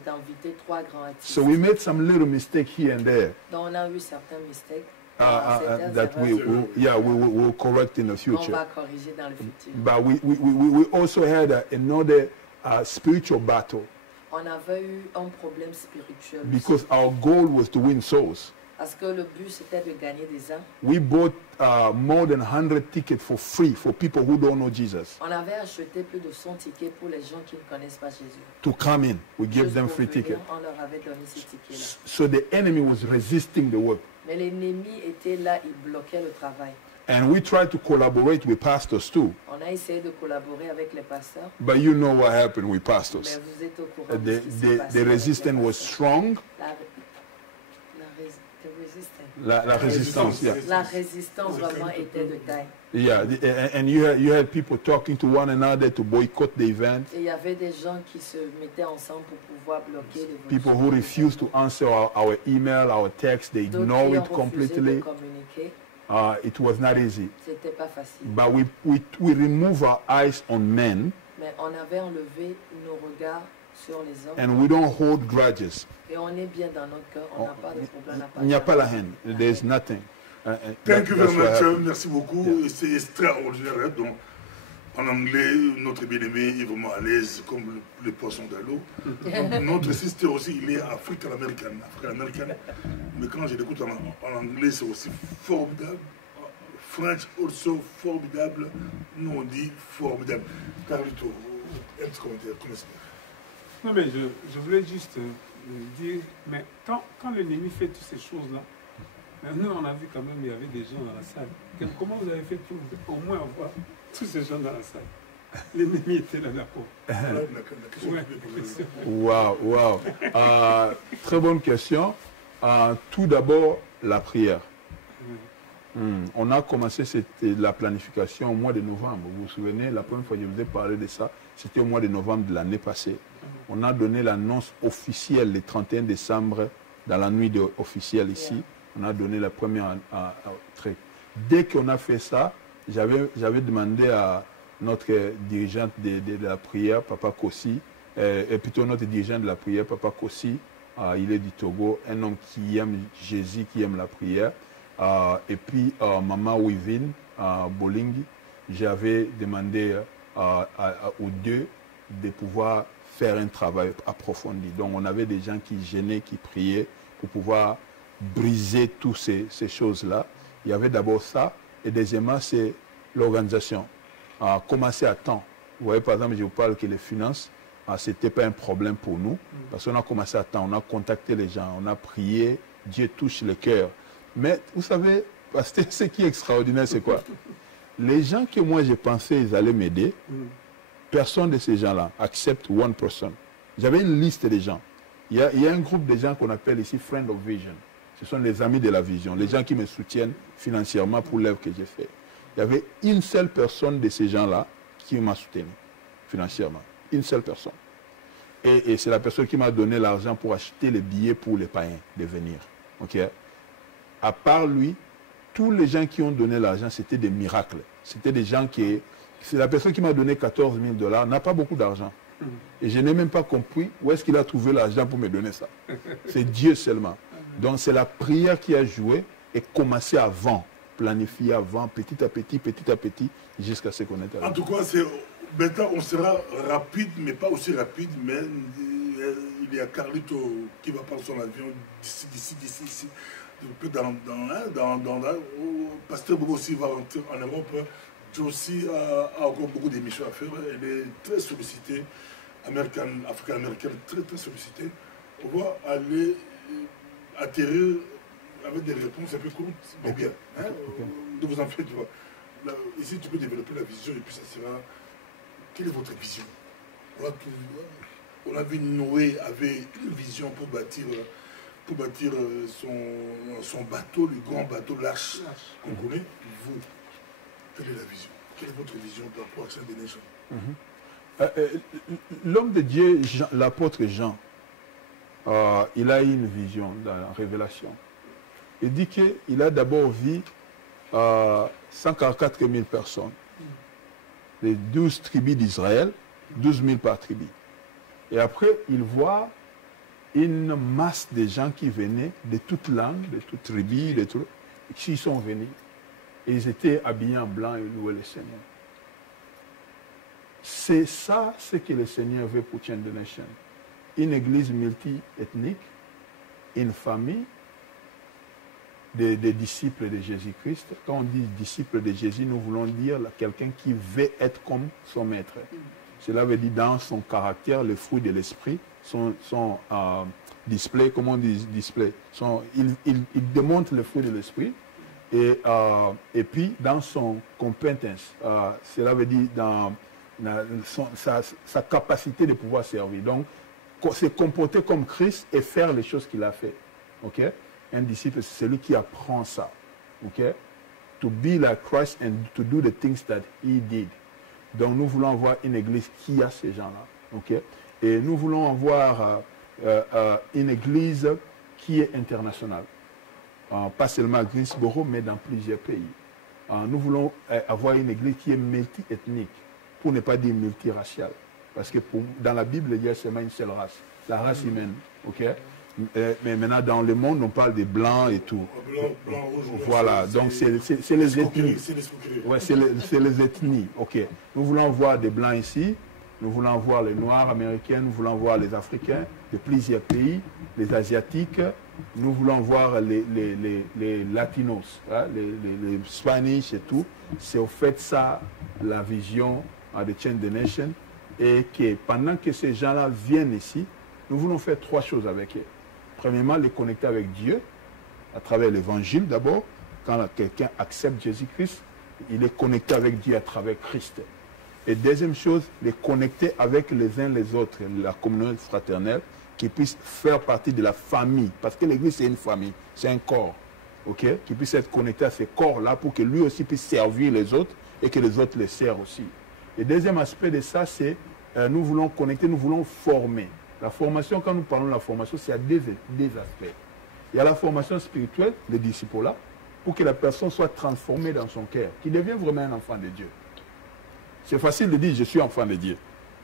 d'inviter 3 grands artistes. So we made some little mistake here and there Donc on a eu certains mistakes. that certaines erreurs we'll correct in the qu'on future. va corriger dans le futur. But we also had another spiritual battle On avait eu un problème spirituel aussi. because our goal was to win souls. Parce que le but, c'était de gagner des âmes. We bought more than 100 tickets for free for people who don't know Jesus On avait acheté plus de 100 tickets pour les gens qui ne connaissent pas Jésus. to come in. We give Juste them pour free venir, tickets. on leur avait donné ces tickets-là. So the enemy was resisting the work. Mais l'ennemi était là, il bloquait le travail. And we tried to collaborate with pastors too. On a essayé de collaborer avec les pasteurs, But you know what happened with mais pastors. vous êtes au courant de The, ce qui s'est the, passé the avec les resistance was pasteurs. strong. La résistance, yeah. La résistance vraiment était de taille. Yeah, and you had people talking to one another to boycott the event. Et il y avait des gens qui se mettaient ensemble pour pouvoir bloquer l'événement. People who refused to answer our email, our text, they D'autres ignore qui it ont refusé de completely. communiquer. It was not easy. C'était pas facile. But we remove our eyes on men, Mais on avait enlevé nos regards sur les hommes. and we don't hold grudges. Et on est bien dans notre cœur. On n'a pas de problème. on n'a pas Il n'y a de pas la problème. haine. There's nothing. Thank you very That's what much. happened. Merci beaucoup. Yeah. C'est extraordinaire. Hein. Donc, en anglais, notre bien-aimé est vraiment à l'aise comme le poisson dans l'eau. Notre sister aussi, il est africain-américain. Mais quand je l'écoute en anglais, c'est aussi formidable. French also formidable. Nous on dit formidable. Carlito, un petit commentaire, comment ça? Non, mais je voulais juste dire, mais quand l'ennemi fait toutes ces choses-là, nous, on a vu quand même, il y avait des gens dans la salle. Comment vous avez fait pour au moins avoir tous ces gens dans la salle? L'ennemi était là, d'accord. Waouh. Très bonne question. Tout d'abord, la prière. On a commencé la planification au mois de novembre. Vous vous souvenez, la première fois que je vous ai parlé de ça, c'était au mois de novembre de l'année passée. On a donné l'annonce officielle le 31 décembre, dans la nuit officielle ici. On a donné la première trait. Dès qu'on a fait ça, j'avais demandé à notre dirigeante de la prière, Papa Kossi, et plutôt notre dirigeant de la prière, Papa Kossi, il est du Togo, un homme qui aime Jésus, qui aime la prière. Et puis, Maman Wivin, Bolingi, j'avais demandé aux deux de pouvoir faire un travail approfondi. Donc, on avait des gens qui gênaient, qui priaient pour pouvoir briser toutes ces choses-là. Il y avait d'abord ça. Et deuxièmement, c'est l'organisation. Commencer à temps. Vous voyez, par exemple, je vous parle que les finances, ce n'était pas un problème pour nous. Parce qu'on a commencé à temps. On a contacté les gens. On a prié. Dieu touche le cœur. Mais vous savez, ce qui est extraordinaire, c'est quoi? Les gens que moi, j'ai pensé ils allaient m'aider, personne de ces gens-là accepte one person. J'avais une liste de gens. Il y a un groupe de gens qu'on appelle ici Friend of Vision. Ce sont les amis de la vision, les gens qui me soutiennent financièrement pour l'œuvre que j'ai faite. Il y avait une seule personne de ces gens-là qui m'a soutenu financièrement. Une seule personne. Et c'est la personne qui m'a donné l'argent pour acheter les billets pour les païens de venir. OK? À part lui, tous les gens qui ont donné l'argent, c'était des miracles. C'était des gens qui... C'est la personne qui m'a donné 14 000 $, n'a pas beaucoup d'argent. Et je n'ai même pas compris où est-ce qu'il a trouvé l'argent pour me donner ça. C'est Dieu seulement. Donc c'est la prière qui a joué et commencé avant, planifié avant, petit à petit, jusqu'à ce qu'on est arrivé. En tout cas, maintenant on sera rapide, mais pas aussi rapide, mais il y a Carlito qui va prendre son avion d'ici. Pasteur Bobo aussi va rentrer en Europe. Josie a encore beaucoup d'émissions à faire. Elle est très sollicitée, africaine-américaine, très sollicitée. On va aller atterrir avec des réponses un peu courtes, mais bien. Hein? Ne vous en faites pas. Ici, tu peux développer la vision et puis ça sera... Quelle est votre vision? On a vu Noé avait une vision pour bâtir son bateau, le grand bateau, l'arche qu'on connaît. Vous, quelle est la vision? Quelle est votre vision par rapport à Saint des Nations? L'homme de Dieu, l'apôtre Jean, il a eu une vision dans la Révélation. Il dit qu'il a d'abord vu 144 000 personnes, les 12 tribus d'Israël, 12 000 par tribu. Et après, il voit une masse de gens qui venaient de toutes langues, de toutes tribus, qui sont venus. Et ils étaient habillés en blanc et louaient le Seigneur. C'est ça ce que le Seigneur veut pour Change the Nation. Une église multi-ethnique, une famille, des disciples de Jésus-Christ. Quand on dit disciples de Jésus, nous voulons dire quelqu'un qui veut être comme son maître. Cela veut dire dans son caractère, les fruits de l'esprit sont display, comment on dit display, il démontre les fruits de l'esprit. Et puis dans son compétence, cela veut dire dans sa capacité de pouvoir servir. Donc, se comporter comme Christ et faire les choses qu'il a fait. Ok? Un disciple, c'est celui qui apprend ça. Ok? To be like Christ and to do the things that he did. Donc, nous voulons avoir une église qui a ces gens-là. Ok? Et nous voulons avoir une église qui est internationale. Pas seulement à Greensboro, mais dans plusieurs pays. Nous voulons avoir une église qui est multi-ethnique, pour ne pas dire multiraciale. Parce que dans la Bible, il y a seulement une seule race, la race humaine. Okay? Mais maintenant, dans le monde, on parle des blancs et tout. Blanc, rouge, voilà, donc c'est les ethnies. Ouais, c'est les ethnies. Ok. Nous voulons voir des blancs ici, nous voulons voir les noirs américains, nous voulons voir les africains de plusieurs pays, les asiatiques, nous voulons voir les latinos, hein, les Spanish et tout. C'est au fait ça la vision de Change the Nation. et que pendant que ces gens-là viennent ici, nous voulons faire 3 choses avec eux. Premièrement, les connecter avec Dieu, à travers l'évangile d'abord. Quand quelqu'un accepte Jésus-Christ, il est connecté avec Dieu à travers Christ. Et deuxième chose, les connecter avec les uns les autres, la communauté fraternelle, qui puisse faire partie de la famille. Parce que l'Église, c'est une famille, c'est un corps. Okay? Qui puisse être connecté à ces corps-là pour que lui aussi puisse servir les autres et que les autres les servent aussi. Et deuxième aspect de ça, c'est nous voulons connecter, nous voulons former. La formation, quand nous parlons de la formation, c'est à deux aspects. Il y a la formation spirituelle, le disciple-là, pour que la personne soit transformée dans son cœur, qu'il devienne vraiment un enfant de Dieu. C'est facile de dire je suis enfant de Dieu,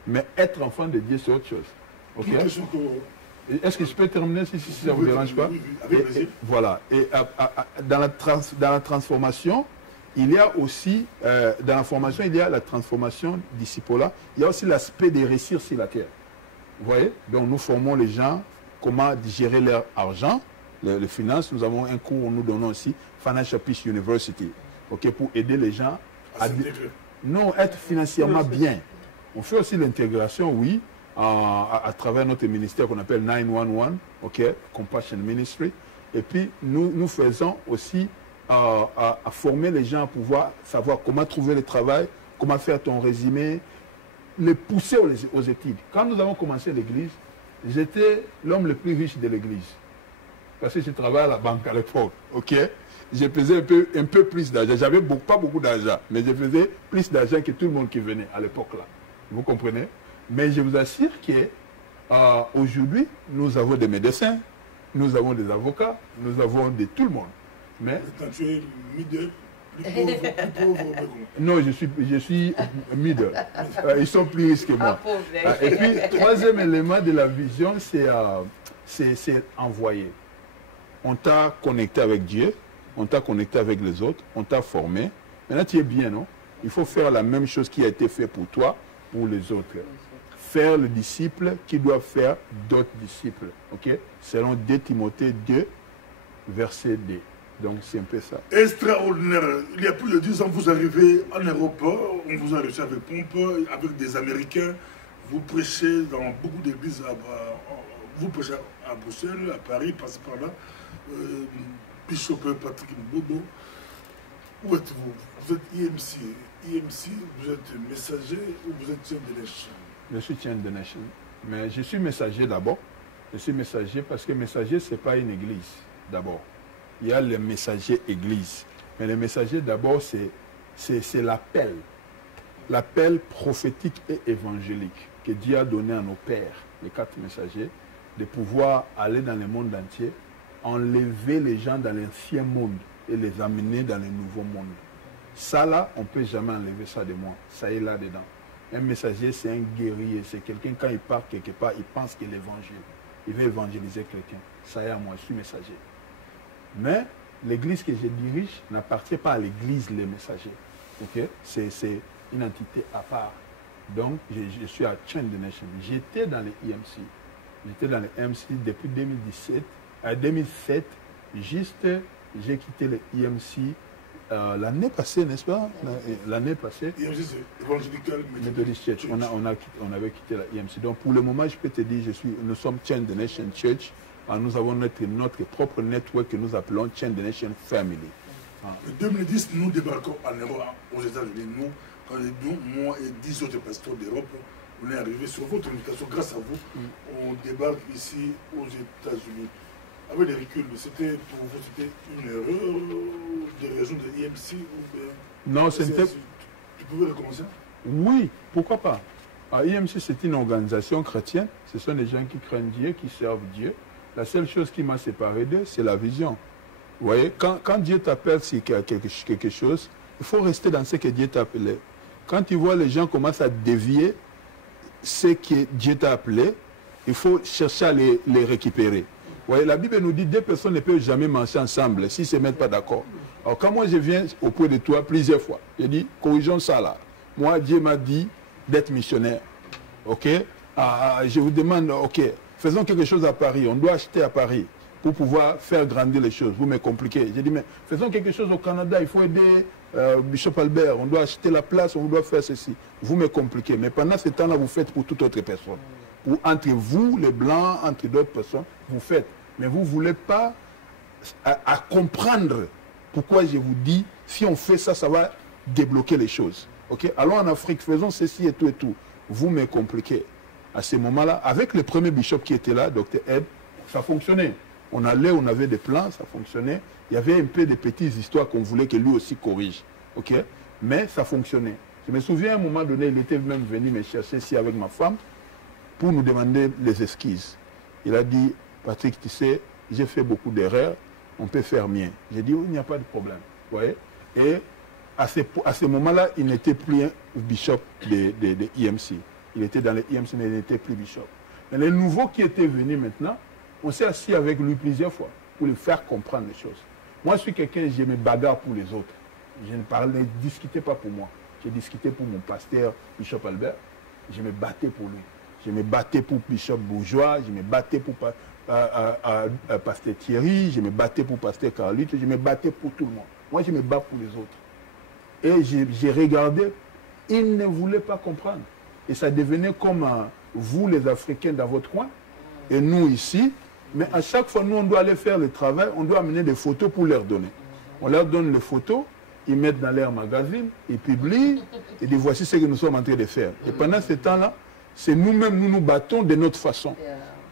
mais être enfant de Dieu, c'est autre chose. Okay? Est-ce que je peux terminer si ça ne vous dérange pas? Voilà. Et dans la transformation, il y a aussi, dans la formation, il y a la transformation disciple-là, il y a aussi l'aspect de réussir sur la terre. Vous voyez? Donc nous formons les gens comment gérer leur argent, les finances. Nous avons un cours où nous donnons aussi Financial Peace University, okay, pour aider les gens à non, être financièrement bien. On fait aussi l'intégration, oui, à travers notre ministère qu'on appelle 911, okay, Compassion Ministry. Et puis nous faisons aussi à former les gens à pouvoir savoir comment trouver le travail, comment faire ton résumé, les pousser aux études. Quand nous avons commencé l'église, j'étais l'homme le plus riche de l'église. Parce que je travaillais à la banque à l'époque. Ok? Je faisais un peu plus d'argent. J'avais pas beaucoup d'argent, mais je faisais plus d'argent que tout le monde qui venait à l'époque là. Vous comprenez? Mais je vous assure qu'aujourd'hui, nous avons des médecins, nous avons des avocats, nous avons de tout le monde. Mais quand tu es middle, plus pauvre, non, je suis middle. Ils sont plus riches que moi. Et puis, troisième élément de la vision, c'est envoyer. On t'a connecté avec Dieu, on t'a connecté avec les autres, on t'a formé. Maintenant, tu es bien, non? Il faut faire la même chose qui a été fait pour toi, pour les autres. Faire le disciple qui doit faire d'autres disciples. Ok? Selon 2 Timothée 2, verset 2. Donc, c'est un peu ça. Extraordinaire. Il y a plus de 10 ans, vous arrivez en Europe, on vous a reçu avec pompe, avec des Américains. Vous prêchez dans beaucoup d'églises. Vous prêchez à Bruxelles, à Paris, passez par là. Bishop Patrick Bobo. Où êtes-vous? Vous êtes IMC. IMC, vous êtes messager ou vous êtes Chain de Nation? Je suis Chain de Nation. Mais je suis messager d'abord. Je suis messager parce que messager, ce n'est pas une église d'abord. Il y a les messagers église. Mais les messagers d'abord, c'est l'appel. L'appel prophétique et évangélique que Dieu a donné à nos pères, les 4 messagers, de pouvoir aller dans le monde entier, enlever les gens dans l'ancien monde et les amener dans le nouveau monde. Ça là, on ne peut jamais enlever ça de moi. Ça est là-dedans. Un messager, c'est un guerrier. C'est quelqu'un, quand il part quelque part, il pense que l'évangile. Il veut évangéliser quelqu'un. Ça est à moi, je suis messager. Mais l'église que je dirige n'appartient pas à l'église les messagers. Okay? C'est une entité à part. Donc, je suis à Chain de Nation. J'étais dans les IMC. J'étais dans les IMC depuis 2017. À 2007, juste, j'ai quitté les IMC l'année passée, n'est-ce pas? L'année passée. IMC, c'est Evangelical Methodist Church. On avait quitté la IMC. Donc, pour le moment, je peux te dire, nous sommes Chain de Nation Church. Nous avons notre propre network que nous appelons Chain de Nation Family. En 2010, nous débarquons en Europe, aux États-Unis. Nous, moi et 10 autres pasteurs d'Europe, on est arrivés sur votre invitation, grâce à vous. On débarque ici aux États-Unis. Avec les reculs, c'était pour vous, c'était une erreur de raison de l'IMC ou bien... Non, c'était... Tu pouvais recommencer? Oui, pourquoi pas. IMC, c'est une organisation chrétienne. Ce sont des gens qui craignent Dieu, qui servent Dieu. La seule chose qui m'a séparé d'eux, c'est la vision. Vous voyez, quand Dieu t'appelle sur quelque chose, il faut rester dans ce que Dieu t'a appelé. Quand tu vois les gens commencent à dévier ce que Dieu t'a appelé, il faut chercher à les récupérer. Vous voyez, la Bible nous dit 2 personnes ne peuvent jamais marcher ensemble s'ils ne se mettent pas d'accord. Alors quand moi je viens auprès de toi plusieurs fois, je dis, corrigeons ça là. Moi, Dieu m'a dit d'être missionnaire. Ok? Je vous demande, ok, faisons quelque chose à Paris. On doit acheter à Paris pour pouvoir faire grandir les choses. Vous me compliquez. J'ai dit, mais faisons quelque chose au Canada. Il faut aider Bishop Albert, on doit acheter la place, on doit faire ceci. Vous me compliquez. Mais pendant ce temps-là, vous faites pour toute autre personne. Ou entre vous, les Blancs, entre d'autres personnes, vous faites. Mais vous ne voulez pas à comprendre pourquoi je vous dis, si on fait ça, ça va débloquer les choses. Okay? Allons en Afrique, faisons ceci et tout et tout. Vous me compliquez. À ce moment-là, avec le premier bishop qui était là, Dr. Ed, ça fonctionnait. On allait, on avait des plans, ça fonctionnait. Il y avait un peu de petites histoires qu'on voulait que lui aussi corrige. Okay? Mais ça fonctionnait. Je me souviens à un moment donné, il était même venu me chercher ici avec ma femme pour nous demander les esquisses. Il a dit, Patrick, tu sais, j'ai fait beaucoup d'erreurs, on peut faire mieux. J'ai dit, oh, il n'y a pas de problème. Vous voyez? Et à ce moment-là, il n'était plus un bishop de IMC. Il était dans les IMC, mais il n'était plus bishop. Mais le nouveau qui était venu maintenant, on s'est assis avec lui plusieurs fois pour lui faire comprendre les choses. Moi, je suis quelqu'un, je me bagarre pour les autres. Je ne discutais pas pour moi. J'ai discuté pour mon pasteur, Bishop Albert. Je me battais pour lui. Je me battais pour Bishop Bourgeois. Je me battais pour pasteur Thierry. Je me battais pour pasteur Carlite. Je me battais pour tout le monde. Moi, je me bats pour les autres. Et j'ai regardé. Ils ne voulaient pas comprendre. Et ça devenait comme vous, les Africains, dans votre coin. Et nous, ici. Mais à chaque fois, nous, on doit aller faire le travail. On doit amener des photos pour leur donner. On leur donne les photos. Ils mettent dans leur magazine, ils publient, et disent voici ce que nous sommes en train de faire. Et pendant ce temps-là, c'est nous-mêmes, nous nous battons de notre façon.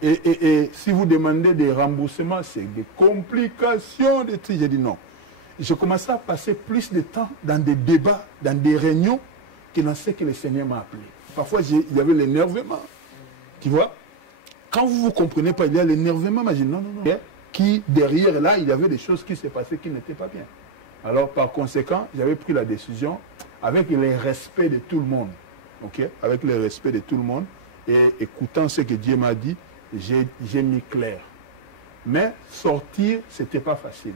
Et si vous demandez des remboursements, c'est des complications. J'ai dit non. J'ai commencé à passer plus de temps dans des débats, dans des réunions, que dans ce que le Seigneur m'a appelé. Parfois, il y avait l'énervement. Tu vois? Quand vous ne vous comprenez pas, il y a l'énervement. Mais je dis non, non, non. Qui, derrière là, il y avait des choses qui se passaient qui n'étaient pas bien. Alors, par conséquent, j'avais pris la décision avec le respect de tout le monde. Okay? Avec le respect de tout le monde. Et écoutant ce que Dieu m'a dit, j'ai mis clair. Mais sortir, ce n'était pas facile.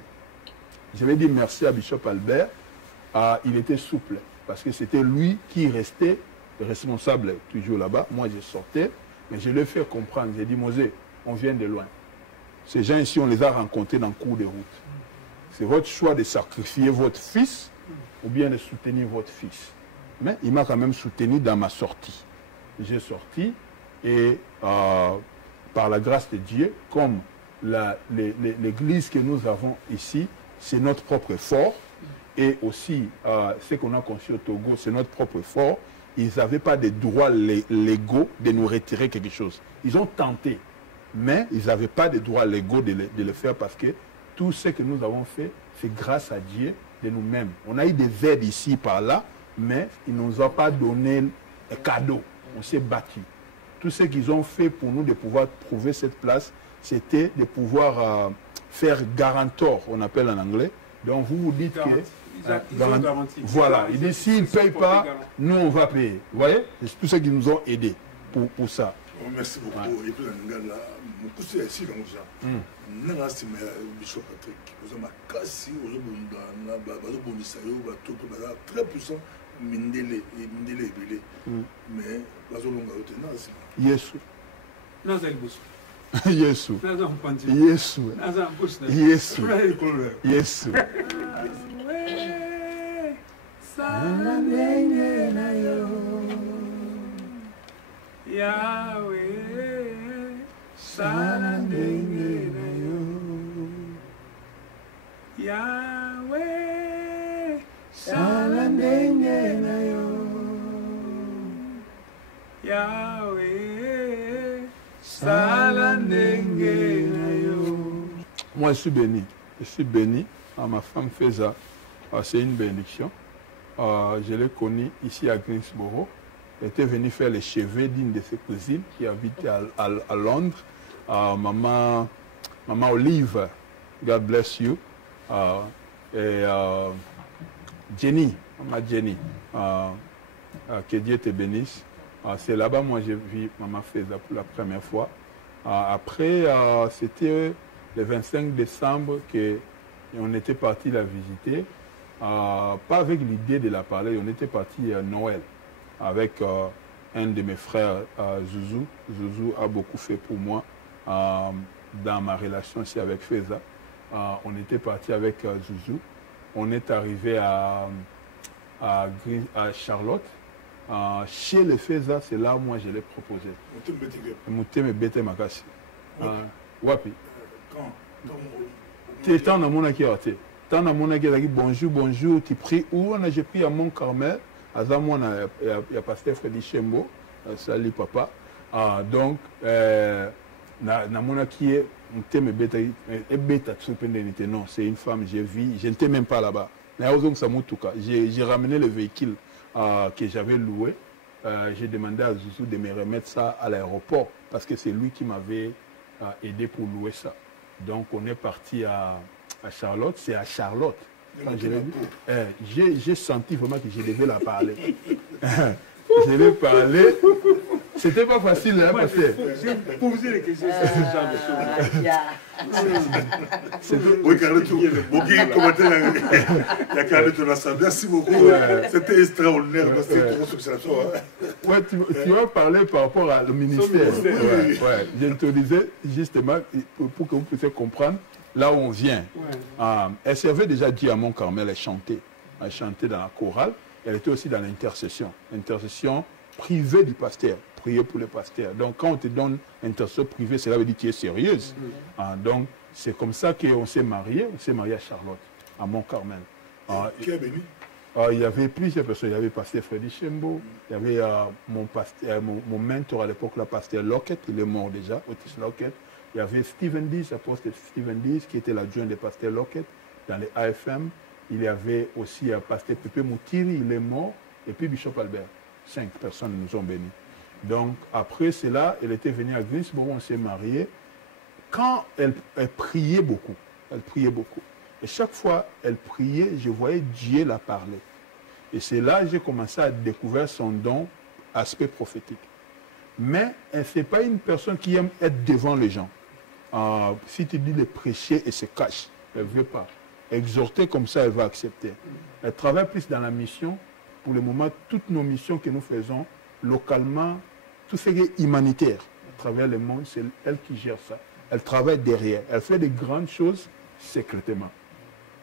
Je vais dire merci à Bishop Albert. Il était souple. Parce que c'était lui qui restait responsable toujours là-bas. Moi, je sortais. Mais je lui ai fait comprendre. J'ai dit, Mosé, on vient de loin. Ces gens ici, on les a rencontrés dans le cours de route. C'est votre choix de sacrifier votre fils ou bien de soutenir votre fils. Mais il m'a quand même soutenu dans ma sortie. J'ai sorti et par la grâce de Dieu, comme l'église que nous avons ici, c'est notre propre effort. Et aussi, ce qu'on a conçu au Togo, c'est notre propre effort. Ils n'avaient pas de droits légaux de nous retirer quelque chose. Ils ont tenté, mais ils n'avaient pas de droits légaux de le faire parce que tout ce que nous avons fait, c'est grâce à Dieu de nous-mêmes. On a eu des aides ici, par là, mais ils ne nous ont pas donné un cadeau. On s'est battu. Tout ce qu'ils ont fait pour nous de pouvoir trouver cette place, c'était de pouvoir faire garantor, on appelle en anglais. Donc vous vous dites que... Voilà, il dit s'ils ne payent pas, nous on va payer. Vous voyez? C'est tout ce qui nous ont aidés pour ça. Merci beaucoup. Et puis, là, mon cousin est ici, comme ça. Nous avons Bishop Patrick. Nous avons cassé, nous avons très puissant, Mindele, mais nous avons Yesu. Nous avons Yesu. Yesu. Yesu. Yesu. Yahweh, sala ndenge na yo. Yahweh, sala ndenge na yo. Yahweh, sala ndenge na yo. Moi, je suis béni. Je suis béni. Ma femme Feza, c'est une bénédiction. Je l'ai connue ici à Greensboro. Elle était venue faire les cheveux d'une de ses cousines qui habitait à Londres. Maman Olive, God bless you. Et Jenny, maman Jenny, que Dieu te bénisse. C'est là-bas, moi, j'ai vu maman Feza pour la première fois. Après, c'était le 25 décembre qu'on était parti la visiter. Pas avec l'idée de la parler, on était parti à Noël. Avec un de mes frères, Zouzou. Zouzou a beaucoup fait pour moi dans ma relation aussi avec Feza. On était parti avec Zouzou on est arrivé à Charlotte. Chez les Feza, c'est là moi je l'ai proposé. Mouteme Bete Makasi. Wapi. Tu es dans mon acquis. Dans mon acquis, bonjour, tu pries où? J'ai pris à Mont-Carmel. À Zamon, il y a pasteur Freddy Chembo. Salut papa. Donc, dans mon acquis, Mouteme Bete non, c'est une femme, j'ai vu, je n'étais même pas là-bas. J'ai ramené le véhicule que j'avais loué. J'ai demandé à Zouzou de me remettre ça à l'aéroport parce que c'est lui qui m'avait aidé pour louer ça. Donc on est parti à Charlotte. C'est à Charlotte. J'ai senti vraiment que je devais la parler. Je l'ai parlé. C'était pas facile, hein, parce que... J'ai posé les questions sur ce genre de choses. Oui, Carlito, merci beaucoup. C'était extraordinaire. C'était trop successful. Ouais, tu vas parler par rapport au ministère. Ouais. Je te disais justement, pour que vous puissiez comprendre là où on vient. Elle servait déjà Dieu à Mont-Carmel, elle chantait dans la chorale. Elle était aussi dans l'intercession. L'intercession privée du pasteur. Prier pour le pasteur. Donc, quand on te donne intercession privée, cela veut dire que tu es sérieuse. Donc, c'est comme ça qu'on s'est marié. On s'est marié à Charlotte, à Mont-Carmel. Qui a béni? Il y avait plusieurs personnes. Il y avait le pasteur Freddy Chembo. Il y avait mon mentor à l'époque, le pasteur Lockett. Il est mort déjà, Otis Lockett. Il y avait Stephen Dees, l'apôtre Stephen Dees, qui était l'adjoint du pasteur Lockett dans les AFM. Il y avait aussi le pasteur Pepe Moutiri, il est mort. Et puis Bishop Albert. 5 personnes nous ont bénis. Donc, après cela, elle était venue à Greensboro, on s'est mariés. Quand elle priait beaucoup, Et chaque fois elle priait, je voyais Dieu la parler. Et c'est là que j'ai commencé à découvrir son don, aspect prophétique. Mais elle n'est pas une personne qui aime être devant les gens. Si tu dis de prêcher, elle se cache. Elle ne veut pas. Exhorter comme ça, elle va accepter. Elle travaille plus dans la mission. Pour le moment, toutes nos missions que nous faisons, localement, tout ce qui est humanitaire, à travers le monde, c'est elle qui gère ça. Elle travaille derrière. Elle fait de grandes choses secrètement.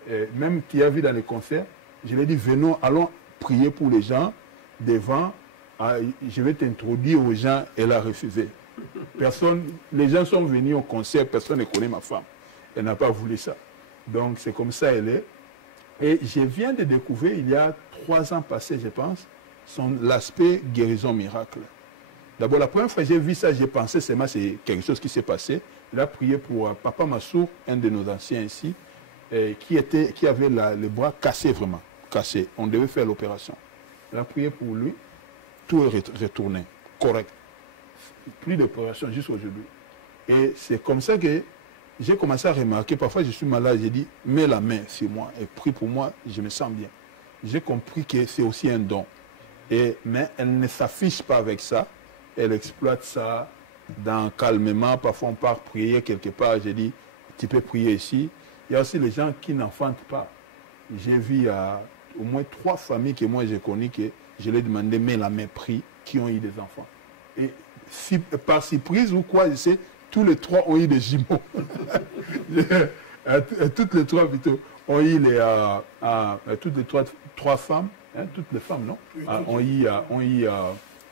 Et même qui a vu dans les concerts, je lui ai dit, venons, allons prier pour les gens devant. Je vais t'introduire aux gens. Elle a refusé. Les gens sont venus au concert, personne ne connaît ma femme. Elle n'a pas voulu ça. Donc c'est comme ça elle est. Et je viens de découvrir, il y a 3 ans passés, je pense, l'aspect guérison miracle. D'abord, la première fois que j'ai vu ça, j'ai pensé c'est quelque chose qui s'est passé. Il a prié pour Papa Massour, un de nos anciens ici, qui avait le bras cassé vraiment, cassé. On devait faire l'opération. Il a prié pour lui, tout est retourné, correct. Plus d'opération jusqu'à aujourd'hui. Et c'est comme ça que j'ai commencé à remarquer, parfois je suis malade, j'ai dit, mets la main sur moi et prie pour moi, je me sens bien. J'ai compris que c'est aussi un don. Mais elle ne s'affiche pas avec ça, elle exploite ça calmement. Parfois on part prier quelque part, j'ai dit, tu peux prier ici. Il y a aussi les gens qui n'enfantent pas. J'ai vu au moins 3 familles que moi j'ai connues que je leur ai demandé, mets la main, prie, qui ont eu des enfants. Et par surprise ou quoi, je sais, tous les 3 ont eu des jumeaux. Toutes les 3 plutôt ont eu toutes les 3 femmes, toutes les femmes, non, ont eu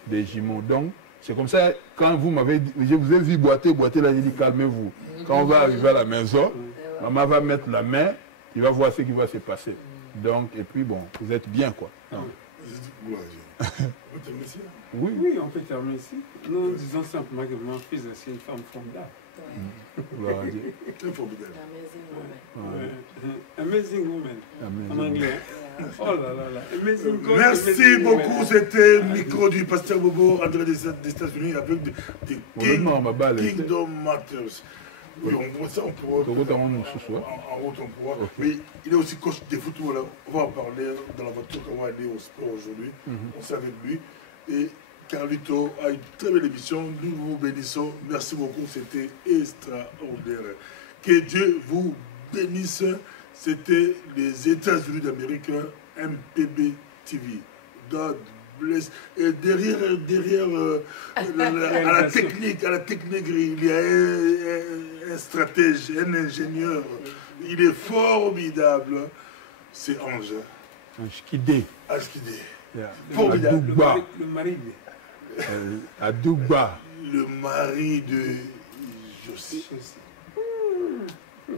des jumeaux. Donc, c'est comme ça, quand vous m'avez dit, je vous ai vu boiter là, j'ai dit calmez-vous. Quand on va arriver à la maison, maman va mettre la main, il va voir ce qui va se passer. Donc, et puis bon, vous êtes bien quoi. Oui, on peut terminer ici. Nous disons simplement que mon fils est une femme formidable. Amazing woman. En anglais. Oh là là là. Amazing God. Merci beaucoup. C'était le micro du pasteur Bobo, André des États-Unis, avec des Kingdom Matters. Oui, on voit ça, on pourra. En route, on pourra. Mais il est aussi coach de foot. On va en parler dans la voiture quand on va aller au sport aujourd'hui. On sait avec lui. Et Carlito a une très belle émission. Nous vous bénissons. Merci beaucoup. C'était extraordinaire. Que Dieu vous bénisse. C'était les États-Unis d'Amérique, MPB TV. God bless. Et derrière à la technique, il y a un stratège, un ingénieur. Il est formidable. C'est Ange. Ange Kidé. Ashkidé. Yeah. Formidable. Adougba. Le mari Adougba. Le mari de Josie. de...